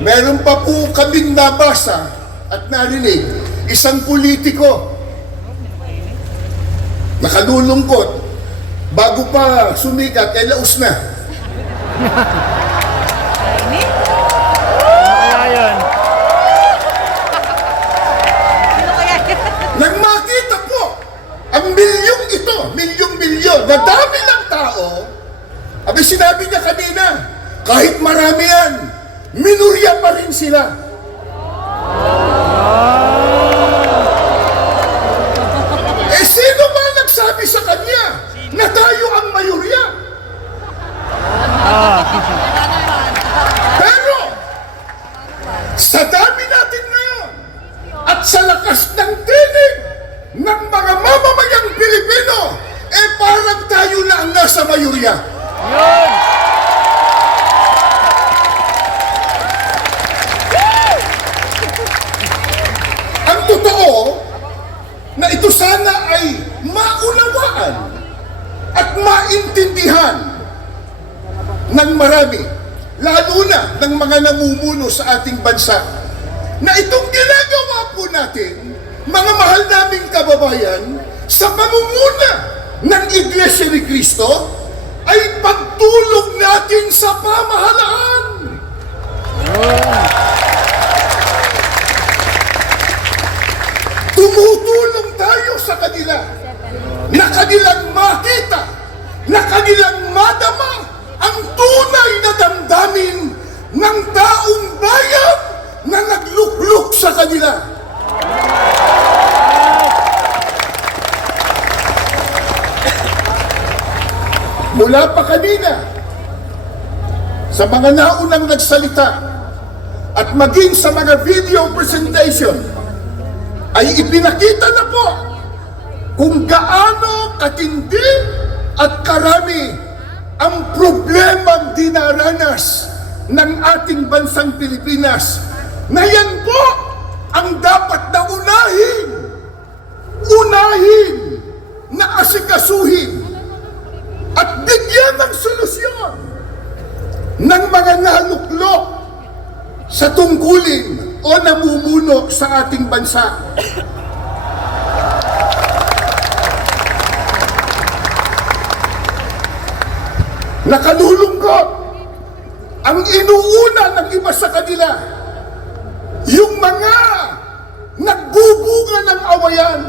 meron pa po kaming nabasa at narinig isang politiko nakalulungkot bago pa sumikat ay laos na. Kaya yun. Nang makita po ang milyong ito, milyong-milyon, na dami ng tao, abi sinabi niya kanina, kahit marami yan, minurya pa rin sila. Eh sino ba nagsabi sa kanya na tayo ang mayurya? Pero, sa dami natin ngayon, at sa lakas ng tinig ng mga mamamayang Pilipino, eh parang tayo na ang nasa mayurya. Yun. Ang totoo, na ito sana ay maunawaan at maintindihan ng marami, lalo na ng mga namumuno sa ating bansa, na itong ginagawa po natin, mga mahal naming kababayan, sa pamumuna ng Iglesia ni Cristo, ay pagtulong natin sa pamahalaan. Tumutulong tayo sa kanila na kanilang makita, na kanilang madama ang tunay na damdamin ng taong bayan na naglukluk sa kanila. Mula pa kanina, sa mga naunang nagsalita at maging sa mga video presentation, ay ipinakita na po kung gaano katindi at karami ang problemang dinaranas ng ating bansang Pilipinas, na yan po ang dapat na unahin na asikasuhin at bigyan ng solusyon ng mga naluklok sa tungkulin o namumuno sa ating bansa. Nakalulungkot ang inuuna ng iba sa kanila, yung mga nagbubunga ng awayan,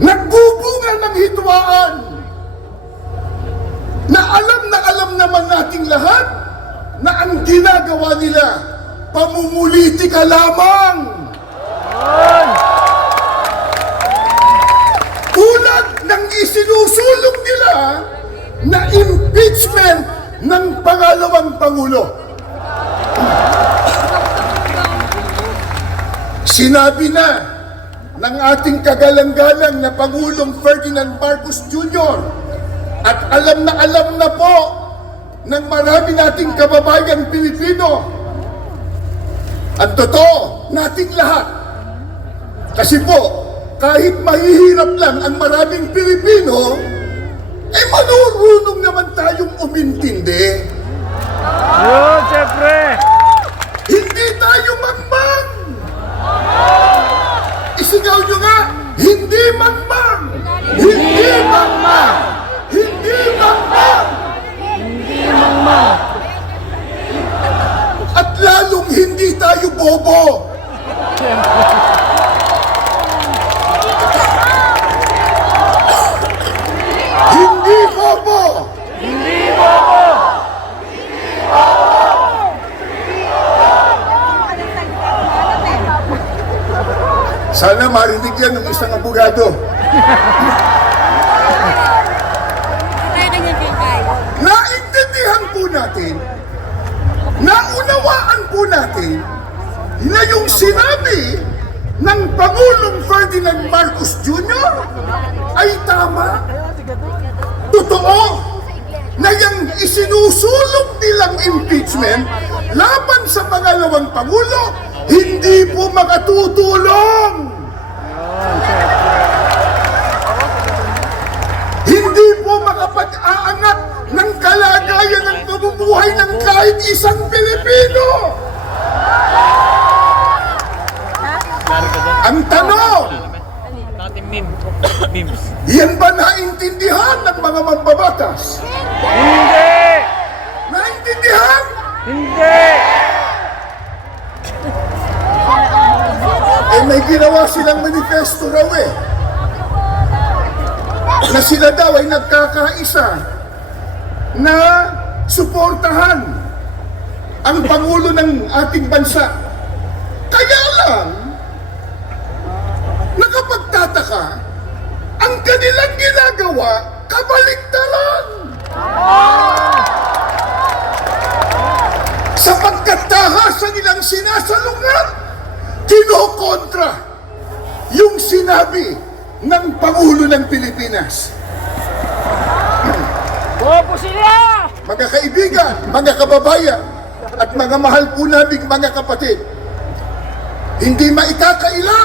nagbubunga ng hidwaan, na alam naman nating lahat na ang ginagawa nila pamumulitika lamang. Tulad ng isinusulong nila na impeachment ng pangalawang Pangulo. Sinabi na ng ating kagalang-galang na Pangulong Ferdinand Marcos Jr. at alam na po ng marami nating kababayang Pilipino, ang totoo nating lahat. Kasi po, kahit mahihirap lang ang maraming Pilipino, eh marunong naman tayong umintindi. Yun, siyempre. Hindi tayo mangmang. Isigaw nyo nga, hindi mangmang. Hindi mangmang. Hindi mangmang. Hindi mangmang. At lalong hindi tayo bobo. Hindi bobo. Hindi bobo. Sana marinig yan ng isang abogado. Naintindihan po natin, naunawaan po natin na yung sinabi ng Pangulong Ferdinand Marcos Jr. ay tama. Totoo na yung isinusulong nilang impeachment laban sa pangalawang Pangulo, hindi po makatutulong. Hindi po makapag-aangat ng kalagayan ng pamumuhay ng kahit isang Pilipino. Ang tanong, yan ba naintindihan ng mga mambabatas? Hindi! Naintindihan? Hindi! Eh may ginawa silang manifesto raw eh. Na sila daw ay nagkakaisa na suportahan ang Pangulo ng ating bansa. Kaya lang, nakapagtataka, ang kanilang ginagawa, kabaliktaran. Sapagkat tahasan nilang sinasalungat, kinokontra yung sinabi ng Pangulo ng Pilipinas. Bobo sila! Mga kaibigan, mga kababayan, at mga mahal po naming mga kapatid, hindi maikakaila,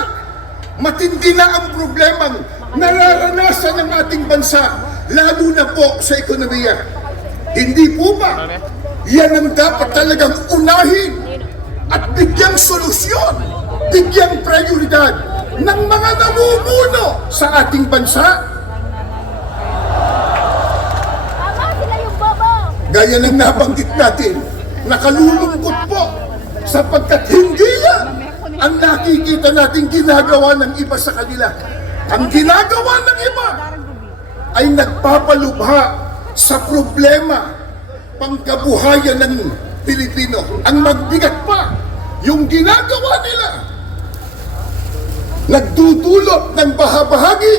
matindi na ang problemang nararanasan ng ating bansa, lalo na po sa ekonomiya. Hindi po ba? Yan ang dapat talagang unahin at bigyang solusyon, bigyang prioridad ng mga namumuno sa ating bansa. Tama sila yung bobo! Gaya ng nabanggit natin, nakalulungkot po sapagkat hindi yan ang nakikita natin ginagawa ng iba sa kanila. Ang ginagawa ng iba ay nagpapalubha sa problema pangkabuhayan ng Pilipino. Ang magbigat pa, yung ginagawa nila, nagdudulot ng bahabahagi,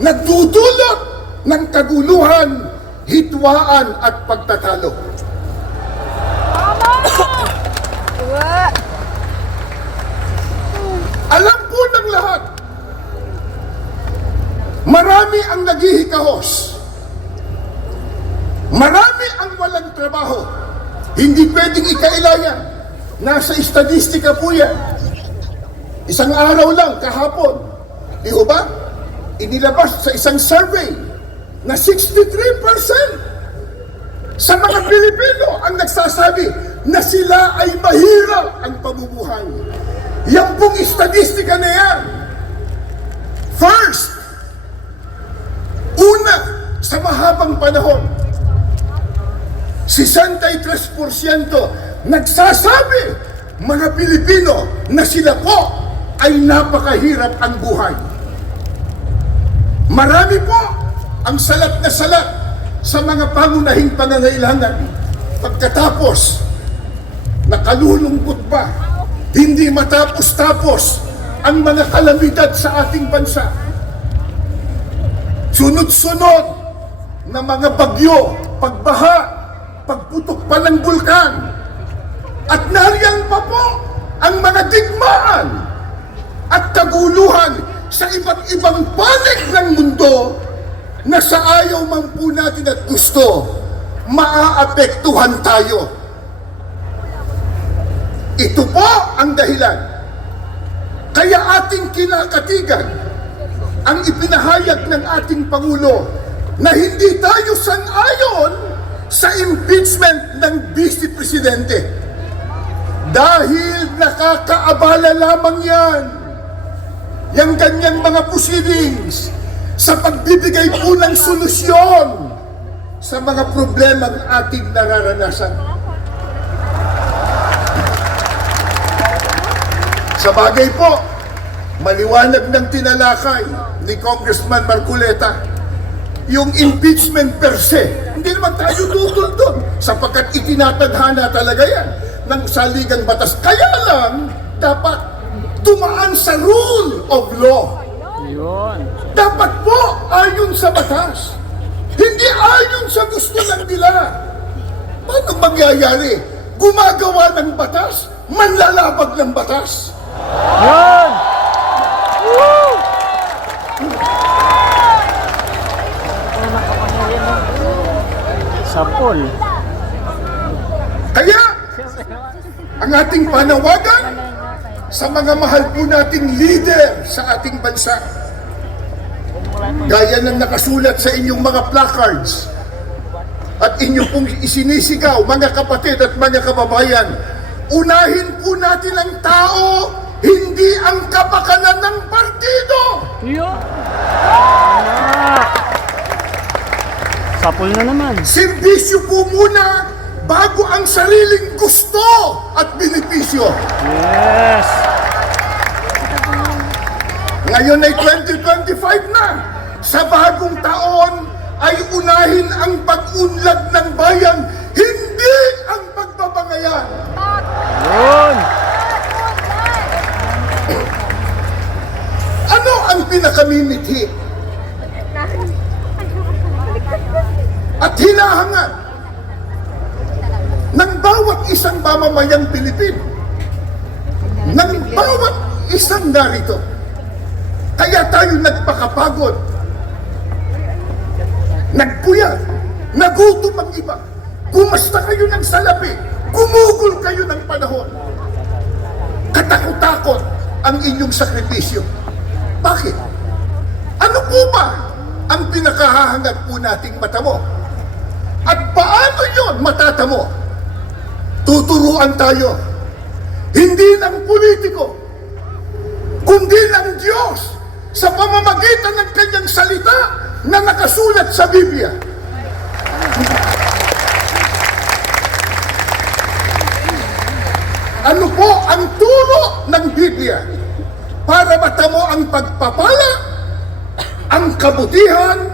nagdudulot ng kaguluhan, hitwaan at pagtatalo. Alam po ng lahat, marami ang naghihikahos. Marami ang walang trabaho. Hindi pwedeng ikailayan. Nasa estadistika po yan. Isang araw lang, kahapon. Di ho ba? Inilabas sa isang survey na 63% sa mga Pilipino ang nagsasabi na sila ay mahirap ang pamumuhay. Yan pong estadistika na yan. First, una, sa mahabang panahon, 63% nagsasabi, mga Pilipino, na sila po ay napakahirap ang buhay. Marami po ang salat na salat sa mga pangunahing pangangailangan. Pagkatapos, nakalulungkot pa, hindi matapos-tapos ang mga kalamidad sa ating bansa. Sunod-sunod na mga bagyo, pagbaha, pagputok pa ng bulkan, at nariyan pa po ang mga digmaan at kaguluhan sa iba't ibang panig ng mundo na sa ayaw man po natin at gusto, maaapektuhan tayo. Ito po ang dahilan. Kaya ating kinakatigan ang ipinahayag ng ating Pangulo na hindi tayo sang-ayon sa impeachment ng Vice Presidente. Dahil nakakaabala lamang yan, yung kanyang mga proceedings sa pagbibigay po ng solusyon sa mga problemang ating nararanasan. Sa bagay po, maliwanag ng tinalakay ni Congressman Marcoleta, yung impeachment per se, hindi naman tayo tutol doon sapagkat itinatadhana talaga yan ng saligang batas. Kaya lang, dapat dumaan sa rule of law. Dapat po ayon sa batas. Hindi ayon sa gusto ng nila. Paano mangyayari? Gumagawa ng batas, manlalabag ng batas. Yun! Woo! Sapol. Kaya, ang ating panawagan sa mga mahal po nating leader sa ating bansa, gaya ng nakasulat sa inyong mga placards at inyo pong isinisigaw, mga kapatid at mga kababayan, unahin po natin ang tao, hindi ang kapakanan ng partido. Yo! Sapol na naman. Serbisyo po muna bago ang sariling gusto at benepisyo. Yes! Ngayon ay 2025 na. Sa bagong taon ay unahin ang pag-unlad ng bayan, hindi ang pagbabangayan. Yun! Ano ang pinakamimithi at hinahangad ng bawat isang mamamayang Pilipino, ng bawat isang narito? Kaya tayo nagpakapagod, nagpuyat, nagutom ang iba, gumasta kayo ng salapi, gumugol kayo ng panahon, katakot-takot ang inyong sakripisyo. Bakit? Ano po ba ang pinakahahangad po nating matamo? At paano yon matatamo? Tuturuan tayo, hindi ng politiko, kundi ng Diyos sa pamamagitan ng kanyang salita na nakasulat sa Biblia. Ano po ang turo ng Biblia para matamo ang pagpapala, ang kabutihan,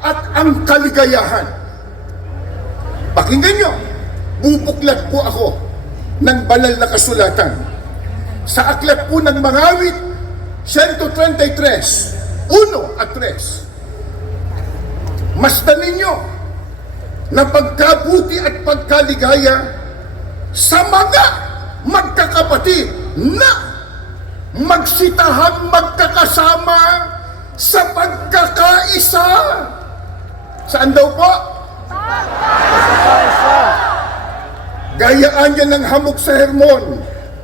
at ang kaligayahan? Pakinggan nyo, bubuklat po ako ng banal na kasulatan. Sa aklat po ng mga awit, 133, 1 at 3. Masdan ninyo na pagkabuti at pagkaligaya sa mga magkakapatid na magsitahang magkakasama sa pagkakaisa. Saan daw po? Gayaan niya ng hamog sa Hermon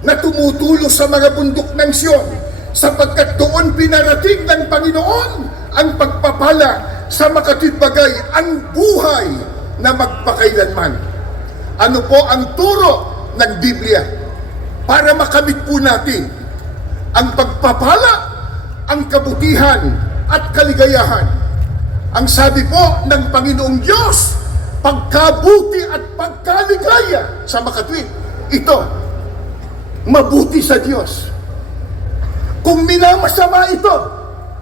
na tumutulo sa mga bundok ng Sion, sapagkat doon pinarating ng Panginoon ang pagpapala sa makatibagay, ang buhay na magpakailanman. Ano po ang turo ng Biblia para makamit po natin ang pagpapala, ang kabutihan at kaligayahan? Ang sabi po ng Panginoong Diyos, pagkabuti at pagkaligaya sa makatwid, ito, mabuti sa Diyos. Kung minamasama ito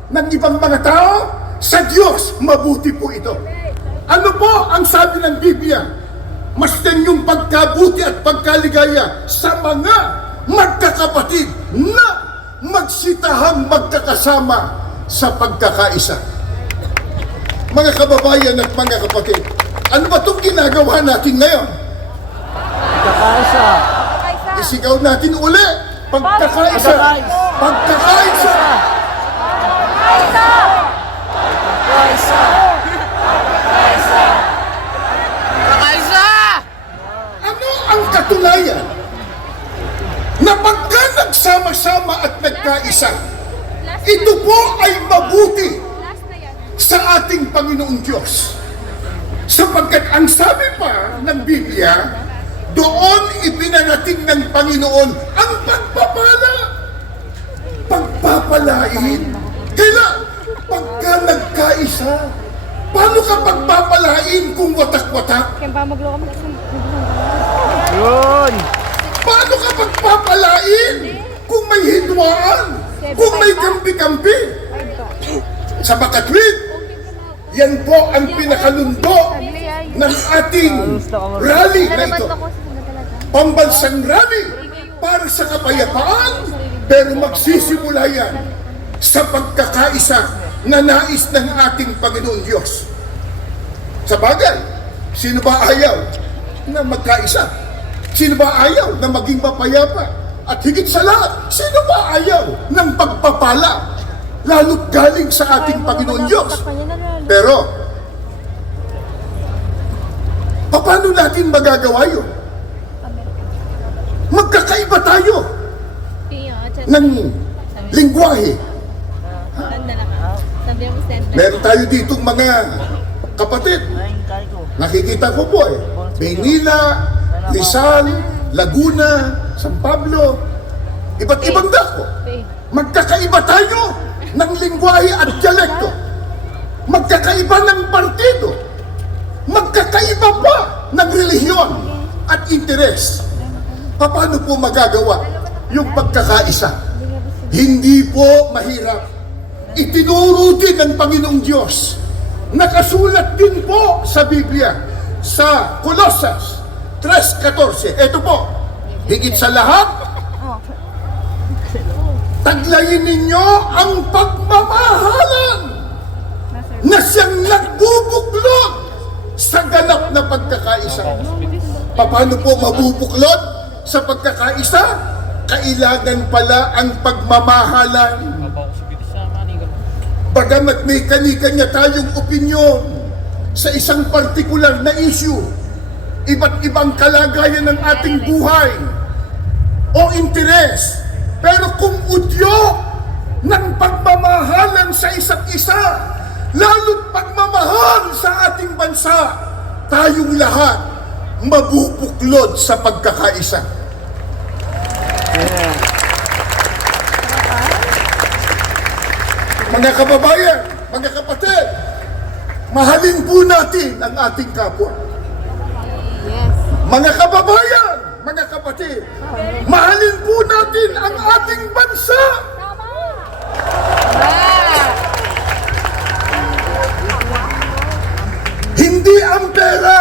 ng ibang mga tao, sa Diyos, mabuti po ito. Ano po ang sabi ng Biblia? Masdan yung pagkabuti at pagkaligaya sa mga magkakapatid na magsitahang magkakasama sa pagkakaisa. Mga kababayan at mga kapatid, ano ba itong ginagawa natin ngayon? Kakaisa. Isigaw natin uli, pagkakaisa. Pagkakaisa. Ano ang katunayan na pagka nagsama-sama at nagkaisa, ito po ay mabuti sa ating Panginoong Diyos? Sapagkat ang sabi pa ng Biblia, doon ipinarating ng Panginoon ang pagpapala. Pagpapalain. Kailan? Pagka nagkaisa. Paano ka pagpapalain kung watak-watak? Yun! Paano ka pagpapalain kung may hidwaan? Kung may kampi-kampi? Sa makatwid, yan po ang pinakalundo ng ating rally na ito. Pambansang rally para sa kapayapaan, pero magsisimula yan sa pagkakaisa na nais ng ating Panginoon Diyos. Sa bagay, sino ba ayaw na magkaisa? Sino ba ayaw na maging mapayapa? At higit sa lahat, sino ba ayaw ng pagpapala? Lalo't galing sa ating Panginoon Diyos. Pero, Paano natin magagawa yun? Magkakaiba tayo ng lingwahe. Meron tayo ditong mga kapatid. Nakikita ko po Maynila, Rizal, Laguna, San Pablo, iba't ibang dako. Magkakaiba tayo ng lingwahe at dialekto. Magkakaiba ng partido. Magkakaiba pa ng relihiyon at interes. Paano po magagawa yung pagkakaisa? Hindi po mahirap. Itinuro din ng Panginoong Diyos. Nakasulat din po sa Biblia, sa Colossus 3:14. Ito po, higit sa lahat, taglayin ninyo ang pagmamahalan na siyang nagbubuklod sa ganap na pagkakaisa. Paano po mabubuklod sa pagkakaisa? Kailangan pala ang pagmamahalan. Bagamat may kani-kanya tayong opinyon sa isang partikular na issue, iba't ibang kalagayan ng ating buhay o interes, pero kung udyo ng pagmamahalan sa isa't isa, lalo't pagmamahal sa ating bansa, tayong lahat mabubuklod sa pagkakaisa. Mga kababayan, mga kapatid, mahalin po natin ang ating kapwa. Mga kababayan, mga kapatid, mahalin po natin ang ating bansa. Hindi ang pera.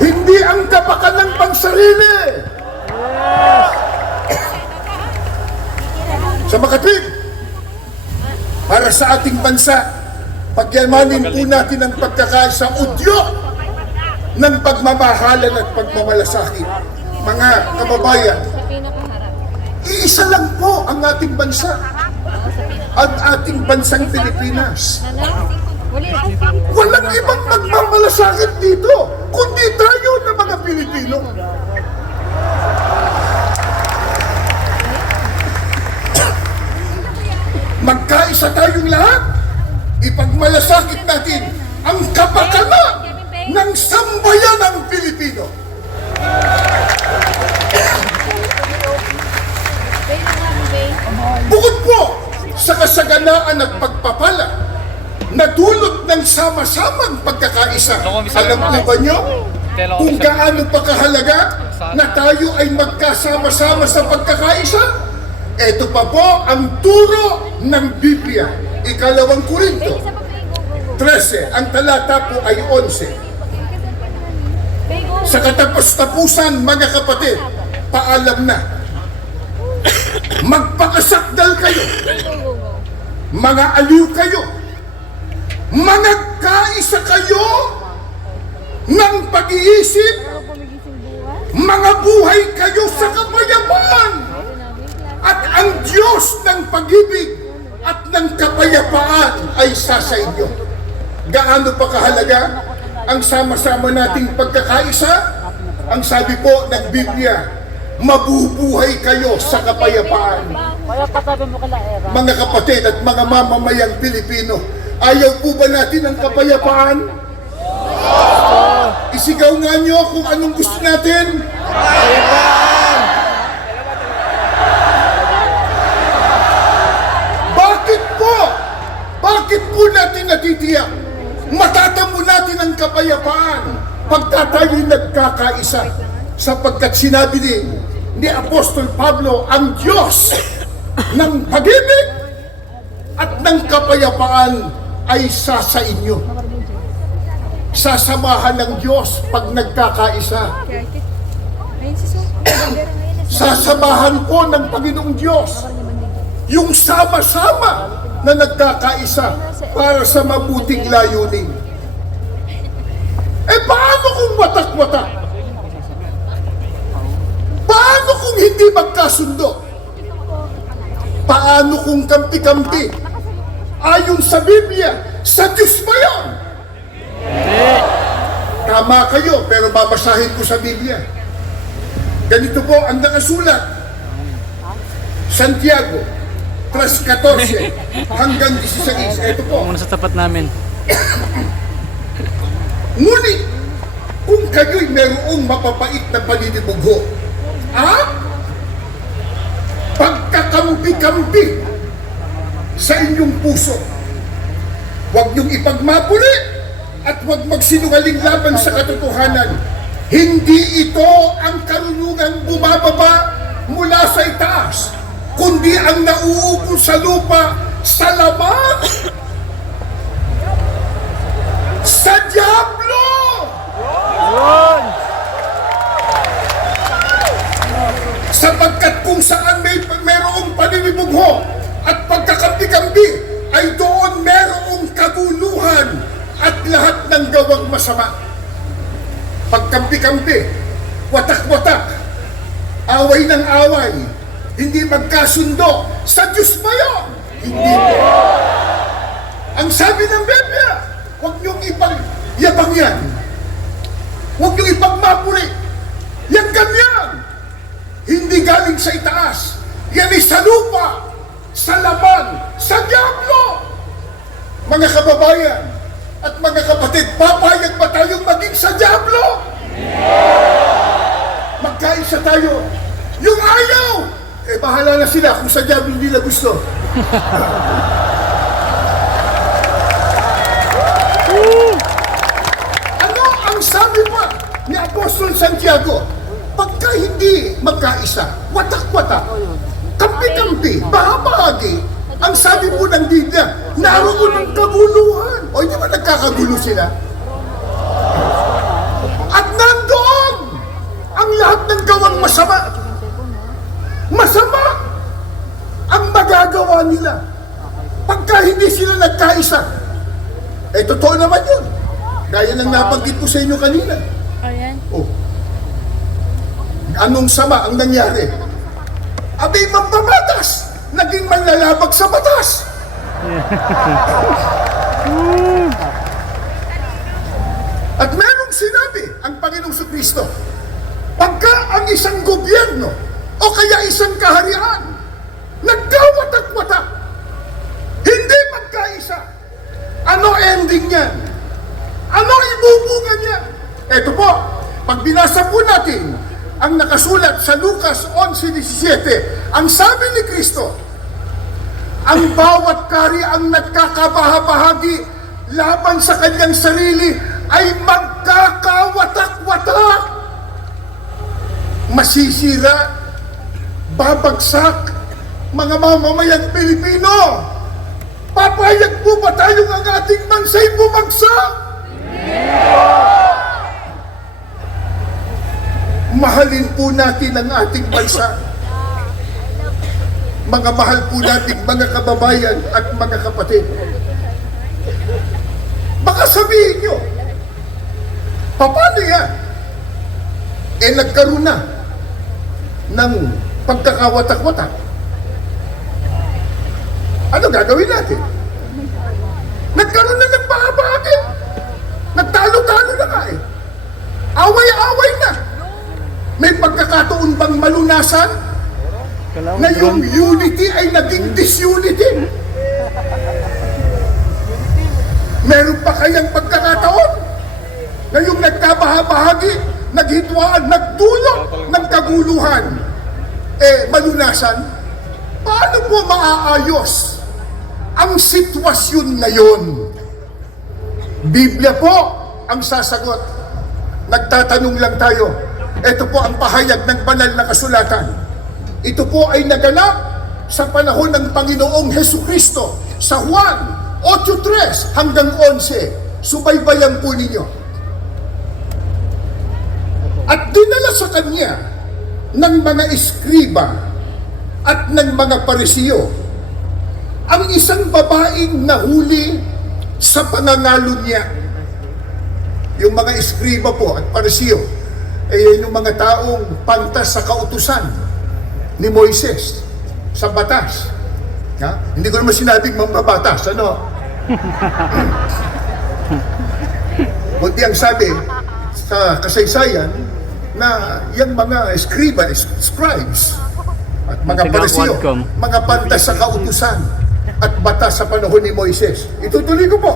Hindi ang kapakanan pangsarili. Sa makatwid, para sa ating bansa, pagyamanin po natin ang pagkakaisa, udyo ng pagmamahalan at pagmamalasakit. Mga kababayan, iisa lang po ang ating bansa, ang ating bansang Pilipinas. Walang ibang magmamalasakit dito, kundi tayo na mga Pilipino. Magkaisa tayong lahat, ipagmalasakit natin ang kapakanan ng sambayanang Pilipino. Bukod po sa kasaganaan at pagpapala na dulot ng sama-samang pagkakaisa, alam po ba nyo kung gaano pa kahalaga na tayo ay magkasama-sama sa pagkakaisa? Ito pa po ang turo ng Biblia. Ikalawang Korinto 13, ang talata po ay 11. Sa katapos-tapusan, mga kapatid, paalam na. Magpakasakdal kayo. Mga aliw kayo. Mga kaisa kayo ng pag-iisip. Mga buhay kayo sa kapayapaan. At ang Diyos ng pag-ibig at ng kapayapaan ay sa inyo. Gaano pa kahalaga ang sama-sama nating pagkakaisa? Ang sabi po ng Biblia, mabubuhay kayo sa kapayapaan. Mga kapatid at mga mamamayang Pilipino, ayaw po ba natin ang kapayapaan? Isigaw nga nyo kung anong gusto natin. Bakit po natin natitiyak? Matatamo natin ang kapayapaan pagka tayo'y nagkakaisa. Sapagkat sinabi ni Apostol Pablo, ang Diyos ng pag-ibig at ng kapayapaan ay sa inyo. Sasamahan ng Diyos pag nagkakaisa. Sasamahan po ng Panginoong Diyos yung sama-sama na nagkakaisa para sa mabuting layunin. Paano kung watak-watak? Paano kung hindi magkasundo? Paano kung kampi-kampi? Ayon sa Biblia, Sa Diyos ba yun? Tama kayo, pero babasahin ko sa Biblia. Ganito po ang nakasulat. Santiago 3:14 hanggang 16. Ito po. Muna sa tapat namin. Ngunit, kung kayo'y mayroong mapapait na paninibugho, at pagkakampi-kampi sa inyong puso, huwag niyong ipagmapuli at huwag magsinungaling laban sa katotohanan. Hindi ito ang karunungang bumababa mula sa itaas, kundi ang nauukol sa lupa sa laman sa Diablo! Sapagkat kung saan mayroong paninibugho at pagkakampi-kampi, ay doon mayroong kaguluhan at lahat ng gawang masama. Pagkampi-kampi, watak-watak, away ng away, hindi magkasundo. Sa Diyos ba yun? Hindi po. Ang sabi ng Biblia, huwag niyong ipagyabang yan. Huwag niyong ipagmapuri. Yan ganyan. Hindi galing sa itaas. Yan ay sa lupa, sa laman, sa Diablo. Mga kababayan at mga kapatid, papayag ba tayong maging sa Diablo? Magkaisa tayo. Yung ayaw, bahala na sila kung sa Diablo nila gusto. Ano ang sabi pa ni Apostol Santiago? Pagka hindi magkaisa, watak-watak, kampi-kampi, bahagi, ang sabi po ng Biblia, naroon ang kaguluhan. O hindi ba nagkakagulo sila? At nandoon ang lahat ng gawang masama. Masama ang magagawa nila pagka hindi sila nagkaisa. Totoo naman yun. Gaya ng nabanggit ko sa inyo kanina. Ayan. Oh. Anong sama ang nangyari? Abay, mambabatas! Naging manlalabag sa batas! At merong sinabi ang Panginoong Kristo, pagka ang isang gobyerno o kaya isang kaharian nagkawatak-watak, hindi magkaisa, ano ending niyan? Ano ibubunga niya? Ito po, pag binasa po natin ang nakasulat sa Lucas 11:17, ang sabi ni Kristo, ang bawat kari ang nagkakabahabahagi laban sa kanyang sarili ay magkakawatak-watak. Masisira, babagsak, mga mamamayang Pilipino. Papayag po ba tayong ang ating bansa'y bumagsak? Mahalin po natin ang ating bansa. Mga mahal po natin mga kababayan at mga kapatid. Baka sabihin nyo, paano yan? Nagkaroon na ng pagkakawatak-watak. Ano gagawin natin? Nagkaroon na ng bahagi. Nagtalo-talo na nga eh. Away-away na. May pagkakataon bang malunasan na yung unity ay naging disunity? Meron pa kayang pagkakataon na yung nagkabahabahagi, naghitwaan, nagdulot ng kaguluhan, malunasan? Paano mo maaayos ang sitwasyon ngayon? Biblia po ang sasagot. Nagtatanong lang tayo. Ito po ang pahayag ng banal na kasulatan. Ito po ay naganap sa panahon ng Panginoong Hesukristo sa Juan 8:3 hanggang 11. Subaybayan po ninyo. At dinala sa kanya ng mga eskriba at ng mga parisiyo ang isang babaeng nahuli sa pangangalo niya. Yung mga eskriba po at parisiyo, yung mga taong pantas sa kautusan ni Moises sa batas. Ha? Hindi ko naman sinabing mambabatas, ano? Kundi ang sabi sa kasaysayan na yung mga scribes at mga Taga parisiyo, Quadcom. mga pantas sa kautusan at batas sa panahon ni Moises. Itutuloy ko po.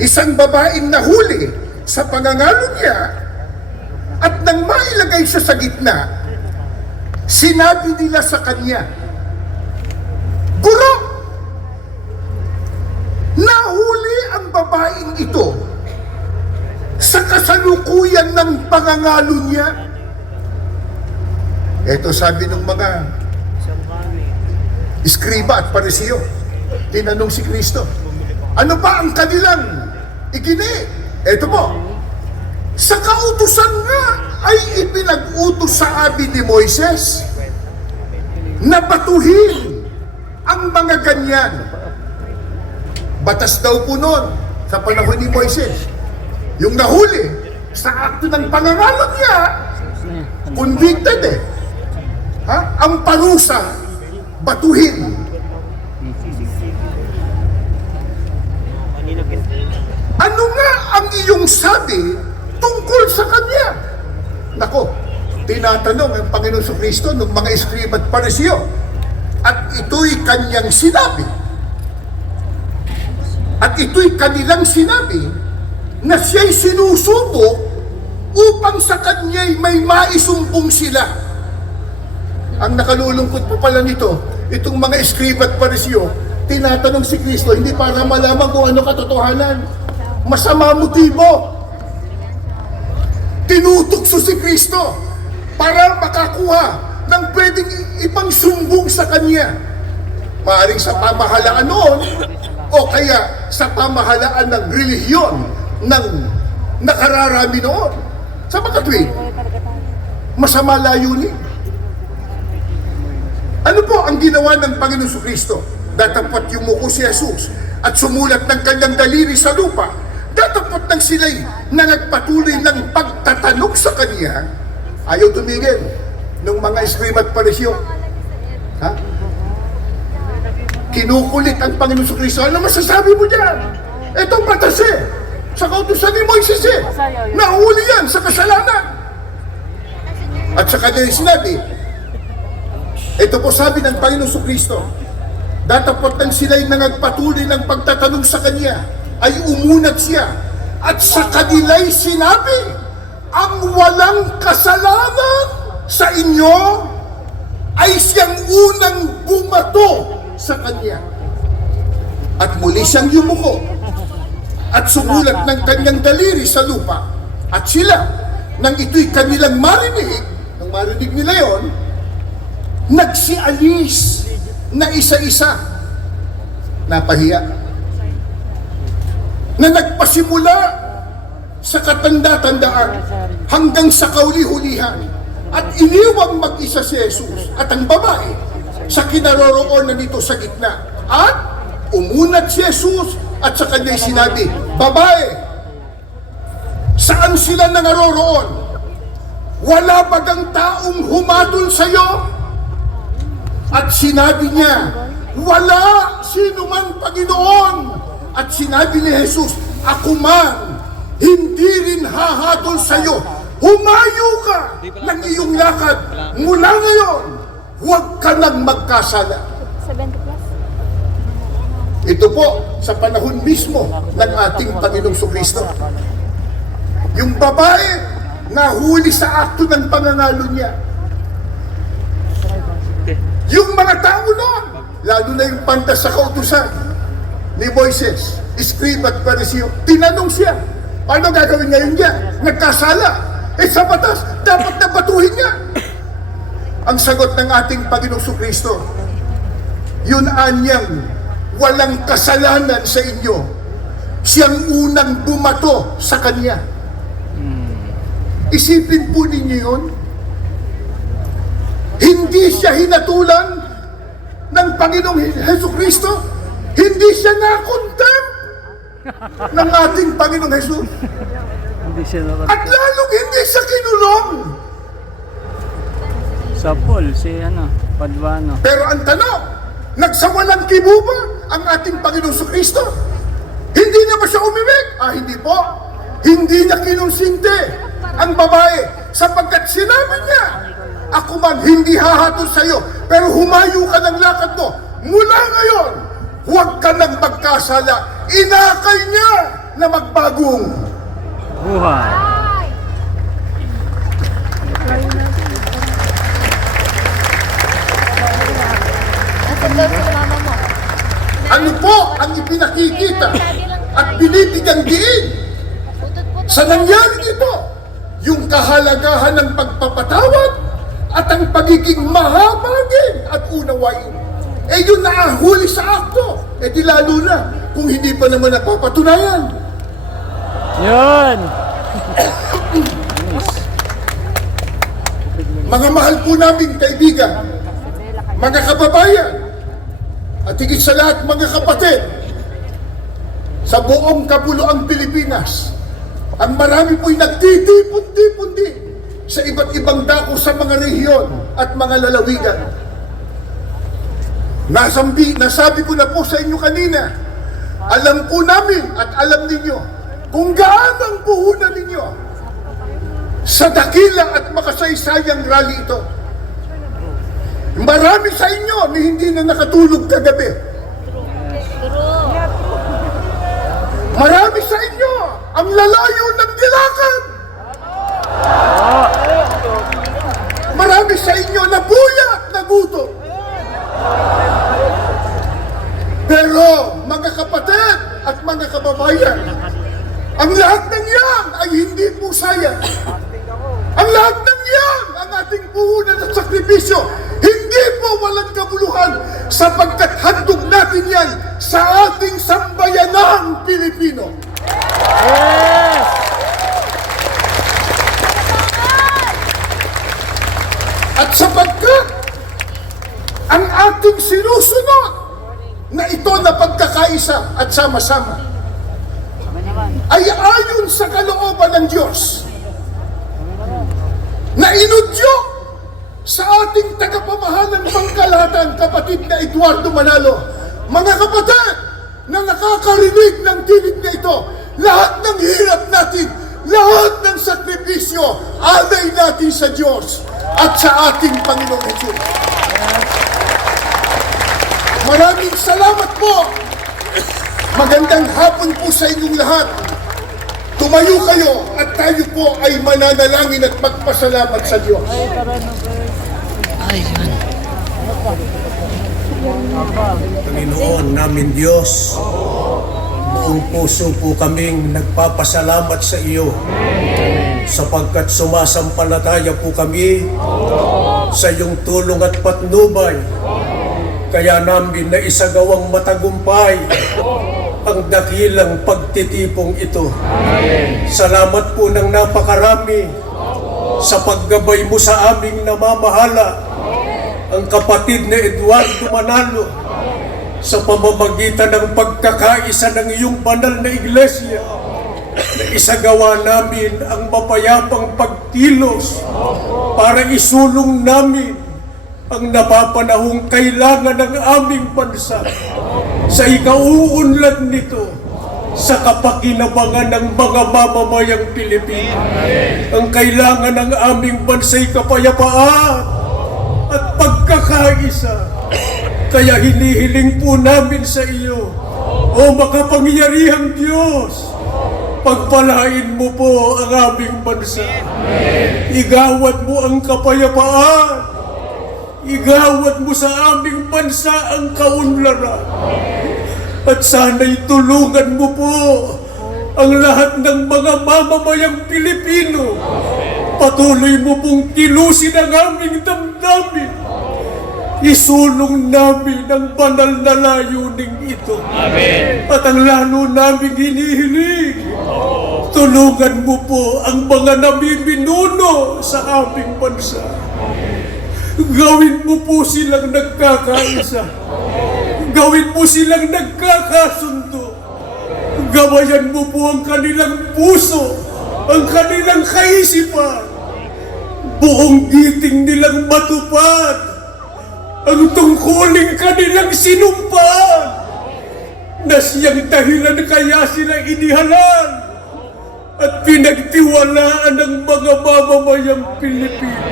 Isang babaeng nahuli sa pangangalo niya at nang mailagay siya sa gitna, sinabi nila sa kanya, Guro! Nahuli ang babaeng ito sa kasalukuyan ng pangangalo niya. Ito sabi ng mga iskriba at parisiyo. Tinanong si Kristo, ano ba ang kanilang igini? Ito po, sa kautusan nga ay ipinag-utos sa amin ni Moises na batuhin ang mga ganyan. Batas daw po noon sa panahon ni Moises. Yung nahuli sa akto ng pangangalo niya, convicted eh. Ang parusa, batuhin. Ano nga ang iyong sabi tungkol sa kanya? Nako, tinatanong ang Panginoon Kristo ng mga iskriba at parisiyo. At ito'y kanyang sinabi. At ito'y kanilang sinabi na siya'y sinusubok upang sa kanya'y may maisumbong sila. Ang nakalulungkot po pala nito, itong mga iskriba at parisiyo, tinatanong si Kristo, hindi para malaman kung ano katotohanan. Masama motibo. Tinutukso si Kristo para makakuha ng pwedeng ibang sumbong sa kanya. Maaring sa pamahalaan noon, o kaya sa pamahalaan ng relihiyon ng nakararami noon. Sa mga tuwing, masama layunin. Ano po ang ginawa ng Panginoon Kristo? Datapot yumuko si Jesus at sumulat ng kanyang daliri sa lupa. Datapot ng sila'y na nagpatuloy ng pagtatanong sa kanya, ayaw tumigil ng mga iskriba at parisyo. Ha? Kinukulit ang Panginoon Kristo. Ano masasabi mo dyan? Itong batas eh. Sa kautusan ni Moises eh. Nahuli yan sa kasalanan. At sa kanya sinabi, ito po sabi ng Panginoon Kristo, datapot ng sila'y nangagpatuloy ng pagtatanong sa kanya, ay umunat siya. At sa kanila'y sinabi, ang walang kasalanan sa inyo ay siyang unang bumato sa kanya. At muli siyang yumuko at sumulat ng kanyang daliri sa lupa. At sila, nang ito'y kanilang marinig, nang marinig nila yon, nagsialis na isa-isa. Napahiya. Na nagpasimula sa katanda-tandaan hanggang sa kauli-hulihan at iniwang mag-isa si Jesus at ang babae sa kinaroroonan nito sa gitna. At umunat si Jesus at sa kanya'y sinabi, babae, saan sila nangaroroon? Wala bagang taong humatol sa iyo? At sinabi niya, wala sino man, Panginoon. At sinabi ni Jesus, ako man, hindi rin hahatol sa iyo. Humayo ka ng iyong lakad. Mula ngayon, huwag ka nang magkasala. 70 plus? Ito po, sa panahon mismo ng ating Panginoong Kristo. Yung babae, nahuli sa akto ng pangangalo niya. Yung mga tao noon, lalo na yung pantas sa kautusan ni Moises, iskriba at parisyo, tinanong siya, paano gagawin ngayon niya? Nagkasala. Sa batas, dapat na batuhin niya. Ang sagot ng ating Panginoong Kristo, yun anyang walang kasalanan sa inyo. Siyang unang bumato sa kanya. Isipin po ninyo yun. Hindi siya hinatulan ng Panginoong Hesus Kristo. Hindi siya na-contempt ng ating Panginoong Jesus. Hindi siya At lalong hindi siya kinulong. Sa Paul, si Padvano. Pero ang tanong, nagsawalang kibo ba ang ating Panginoong Kristo? Hindi na ba siya umimik? Hindi po. Hindi niya kinonsinte ang babae sapagkat sinabi niya, ako man hindi hahatol sa iyo, pero humayo ka ng lakad mo. Mula ngayon, huwag ka nang magkasala. Inakay niya na magbagong Buhay. Nasaan daw si mama mo? ano po ang ipinakikita at binibigyang diin Putot-putot. sa nangyari ito, yung kahalagahan ng pagpapatawad at ang pagiging mahabagin at unawain. Yun naahuli sa akto. Di lalo na kung hindi pa naman napapatunayan. Yun. Mga mahal po naming kaibigan, mga kababayan, at higit sa lahat mga kapatid, sa buong kapuluang Pilipinas, ang marami po'y nagtitipon-tipon-di sa iba't ibang dako sa mga rehiyon at mga lalawigan. Nasabi ko na po sa inyo kanina, alam po namin at alam ninyo kung gaano ang puhunan ninyo sa dakila at makasaysayang rally ito. Marami sa inyo na hindi na nakatulog kagabi. Marami sa inyo ang lalayo ng dilakad. Marami sa inyo na buya at nagutom. Pero mga kapatid at mga kababayan, ang lahat ng yan ay hindi po sayang. Ang lahat ng yan, ang ating puhunan at sakripisyo, hindi po walang kabuluhan sapagkat handog natin yan sa ating sambayanang Pilipino. At sapagkat ang ating sinusunod na ito na pagkakaisa at sama-sama ay ayon sa kalooban ng Diyos na inudyo sa ating tagapamahalang pangkalahatan, kapatid na Eduardo Manalo. Mga kapatid na nakakarinig ng tinig na ito, lahat ng hirap natin, lahat ng sakripisyo, alay natin sa Diyos at sa ating Panginoong Jesus. Maraming salamat po. Magandang hapon po sa inyong lahat. Tumayo kayo at tayo po ay mananalangin at magpasalamat sa Diyos. Panginoon namin Diyos, buong puso po kaming nagpapasalamat sa iyo sapagkat sumasampalataya po kami sa iyong tulong at patnubay. Kaya namin na isagawang matagumpay ang dakilang pagtitipong ito. Salamat po ng napakarami sa paggabay mo sa aming namamahala, ang kapatid na Eduardo Manalo, sa pamamagitan ng pagkakaisa ng iyong banal na iglesia, na isagawa namin ang mapayapang pagkilos para isulong namin ang napapanahong kailangan ng aming bansa sa ikauunlad nito sa kapakinabangan ng mga mamamayang Pilipino. Ang kailangan ng aming bansa'y kapayapaan at pagkakaisa. Kaya hinihiling po namin sa iyo, o makapangyarihang Diyos, pagpalain mo po ang aming bansa. Igawad mo ang kapayapaan. Igawad mo sa aming bansa ang kaunlaran. At sana'y tulungan mo po ang lahat ng mga mamamayang Pilipino. Patuloy mo pong kilusin ang aming damdamin. Isulong namin ang banal na layuning ito. Amen. At ang lalo namin hinihiling, tulungan mo po ang mga nabibinuno sa aming bansa. Gawin mo po silang nagkakaisa. Gawin mo silang nagkakasundo. Gabayan mo po ang kanilang puso, ang kanilang kaisipan. Buong giting nilang matupad ang tungkuling kanilang sinumpaan na siyang dahilan kaya sila inihalal at pinagtiwalaan ng mga mamamayang Pilipino.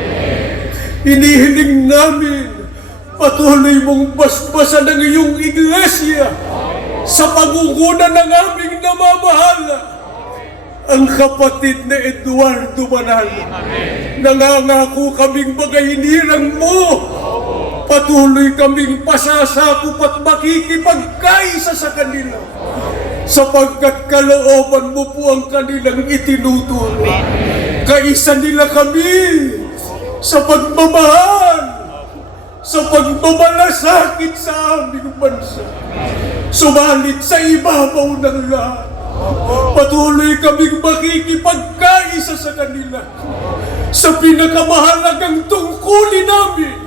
Inihiling namin patuloy mong basbasan ng iyong iglesia sa pangunguna ng aming namamahala, ang kapatid na Eduardo Manalo. Nangangako kaming mga hinirang mo, patuloy kaming pasasakop at makikipagkaisa sa kanila, sapagkat kalooban mo po ang kanilang itinuturo. Kaisa nila kami sa pagmamahal, sa pagmamalasakit sa aming bansa. Subalit sa ibabaw ng lahat, patuloy kaming makikipagkaisa sa kanila sa pinakamahalagang tungkulin namin,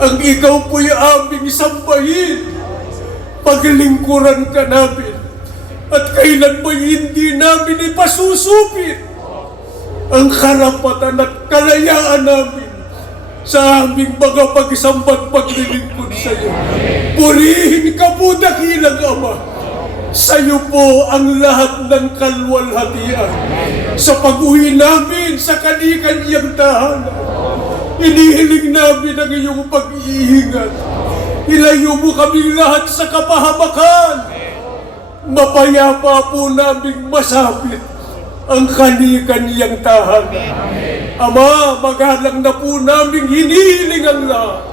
ang ikaw po'y aming sambahin, paglingkuran ka namin, at kailanman hindi namin ipasusupit ang karapatan at kalayaan namin sa aming mga pagsamba't paglilingkod sa iyo. Purihin ka po, dakilang Ama. Sa iyo po ang lahat ng kalwalhatian. Sa pag-uwi namin sa kani-kanyang tahanan, inihiling namin ang iyong pag-iingat. Ilayo mo kaming lahat sa kapahamakan. Mapayapa po naming masapit ang kani-kanyang tahanan. Ama, magalang na po naming hinihiling ang lahat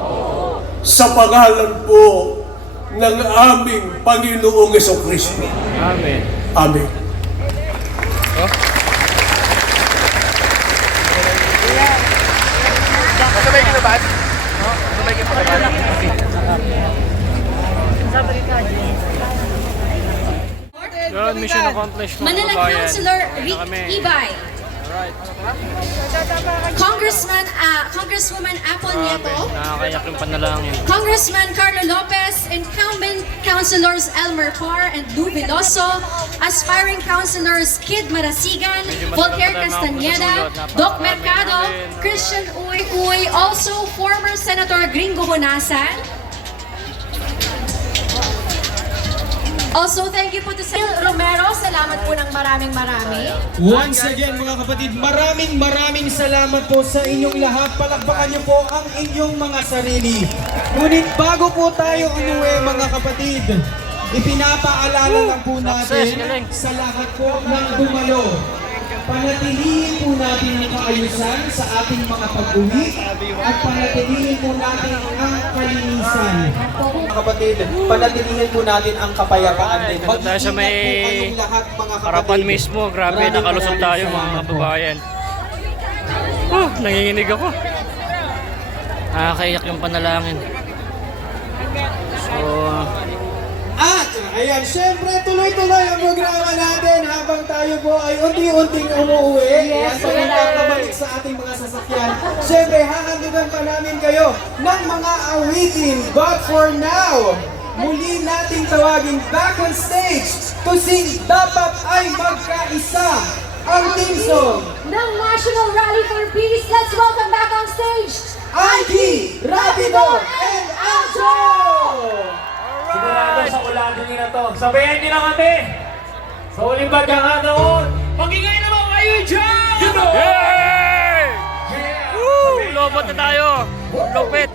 sa pangalan po ng aming Panginoong Jesucristo. Amen. Amen. Yun, mission accomplished mga Manila kabayan. Councilor Ayan na Rick kami. Ibay. Alright. Congresswoman Apple Grabe, Nieto. nakakayak yung panalangin. Congressman Carlo Lopez, incumbent councilors Elmer Tor and Lou Veloso, aspiring councilors Kid Marasigan, Voltaire Castañeda, Doc Mercado, Christian Uy, also former Senator Gringo Honasan. Also, thank you po to Sir Romero. Salamat po ng maraming. Once again mga kapatid, maraming salamat po sa inyong lahat. Palakpakan niyo po ang inyong mga sarili. Ngunit bago po tayo umuwi mga kapatid, ipinapaalala lang po natin sa lahat po ng dumalo. Panatilihin po natin ang kaayusan sa ating mga pag-uwi at panatilihin po natin ang kalinisan. Mga kapatid, panatilihin po natin ang kapayapaan din. Dito tayo sa may harapan mismo. Grabe, nakalusot tayo mga kababayan. Nanginginig ako. Nakakaiyak yung panalangin. So, At ayan, syempre tuloy-tuloy ang programa natin habang tayo po ay unti-unting umuwi. Yes, pagkakabalik sa ating mga sasakyan. Syempre, hahandugan pa namin kayo ng mga awitin. But for now, muli nating tawagin back on stage to sing Dapat Ay Magkaisa, ang team song. ng National Rally for Peace. Let's welcome back on stage, Aiki, Rapido, and Aljo! Sigurado sa ulan nyo na to. Sabayan nyo na kami. Sa uling pagkakataon, magingay naman kayo dyan! You know! yay! Yeah! Woo! Lobot na tayo. Lupit.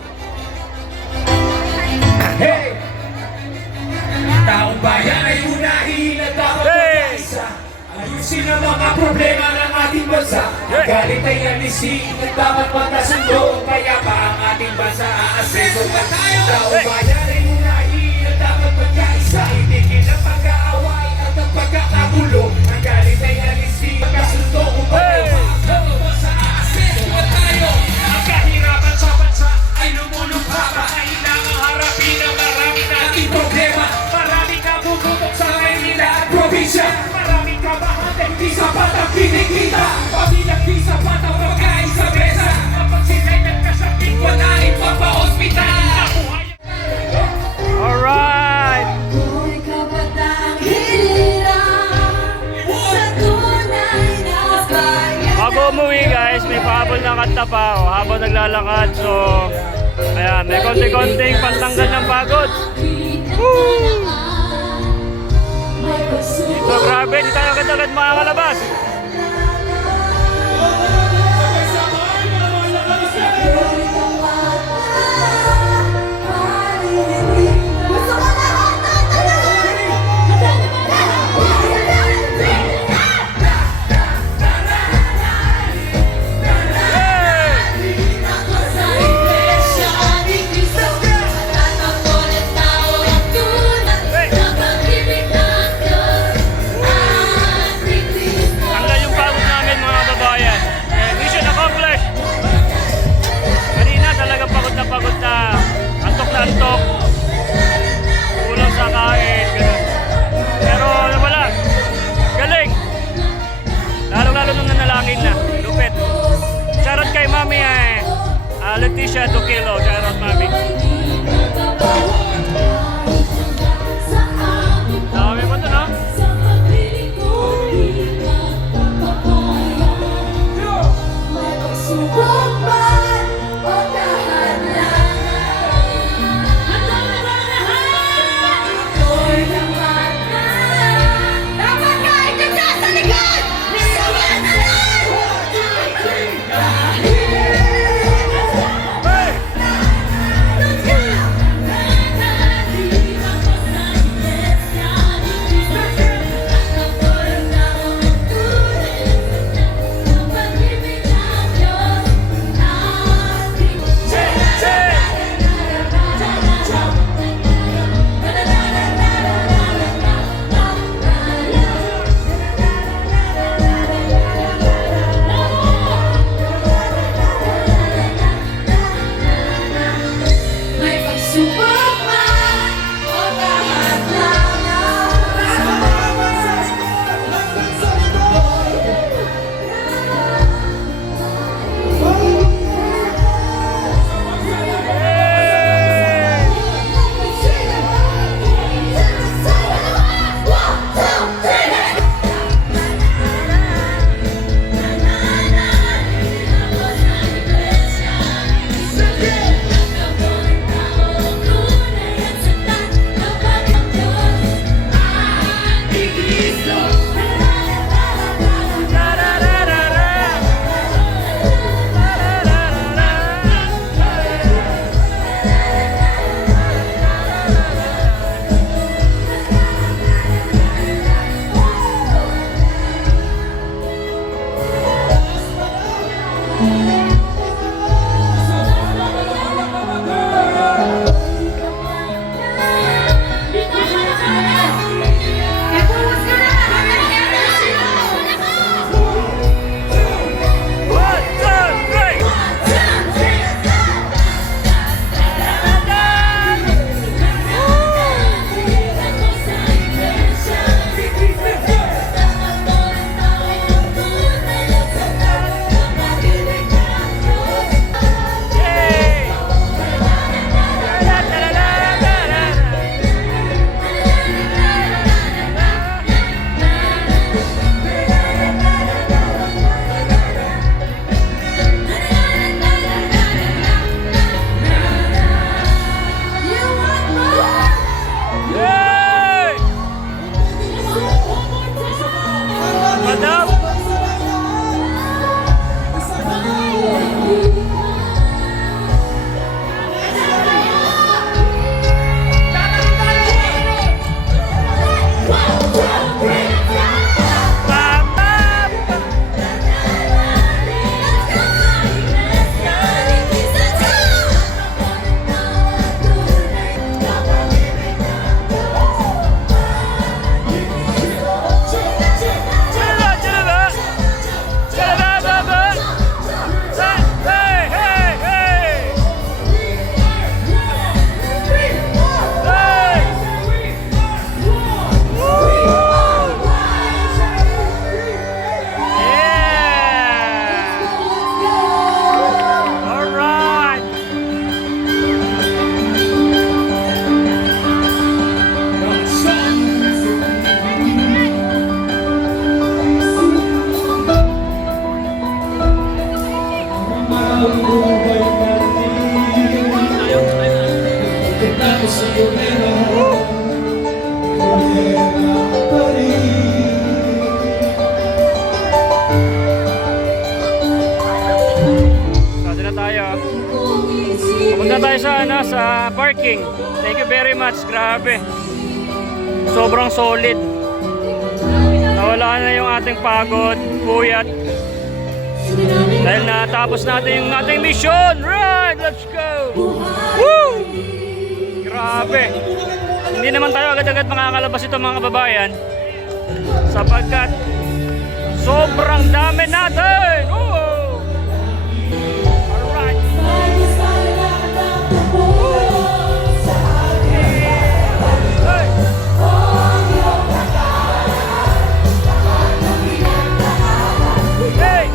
Hey! Taong bayan ay unahin at dapat Hey! magkaisa. Ayusin ang mga problema ng ating bansa. Ang galit ay alisin at dapat magkasundo. Kaya pa ang ating bansa aasenso pa tayo. Taong bayan ay unahin at dapat magkaisa. Itigil ang pag-aaway at ang pagkakagulo. Ang galit ay alisin at magkasundo. Kung tayo ang bansa aasenso pa tayo. Ang kahirapan sa bansa ay lumulubha pa. Kailangang harapin ang marami nating problema. Maraming nabubutok sa Maynila at probinsya. Maraming kabahan at hindi sapat ang kinikita. Pamilyang di sapat ang pagkain sa mesa. Kapag sila'y nagkasakit, wala rin papa-hospital. Alright. Ako'y kabatang hirang sa tunay na bayan. Bago umuwi guys, may pahabol na kanta pa habang naglalakad. So, ayan, may konti-konting pantanggal ng pagod. Woo! agad makakalabas. Hanggang yung pagod namin mga babayan. Mission accomplished. Kanina talagang pagod na antok na antok. Kulang sa kain, ganun. Pero wala. Galing. Lalo-lalo nung nanalangin na. Lupit. Charot kay Mami Leticia Duquilo. Charot Mami. Dami mo ito, no? sa parking. Thank you very much. Grabe. Sobrang solid. Nawala na yung ating pagod, puyat. Dahil natapos natin yung ating mission. Right, let's go. Woo! Grabe. Hindi naman tayo agad-agad makakalabas ito mga kababayan. Sapagkat sobrang dami natin. Woo! Alright. Hey! Hey!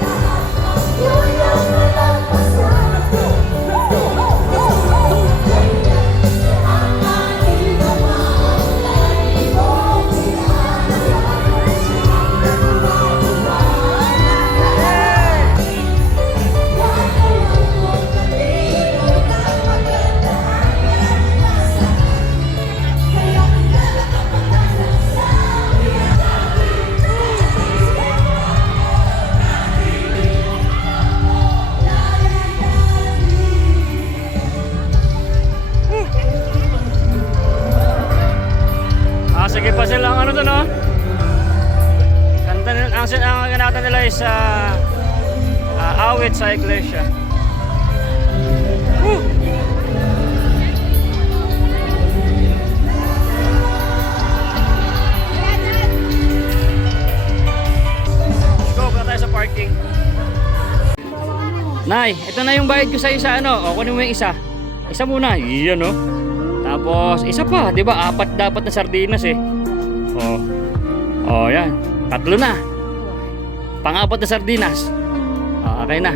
Sige pa silang ano to, no? Kanta, ang ganatan nila is awit sa iglesia. Woo! Let's go, punta tayo sa parking. Nay, ito na yung bayad ko sa isa, ano? O, kunin mo yung isa. Isa muna, iyan, no? Tapos, isa pa, di ba? 4 dapat na sardinas eh. Yan. 3 na. Pang-4 na sardinas. Okay na.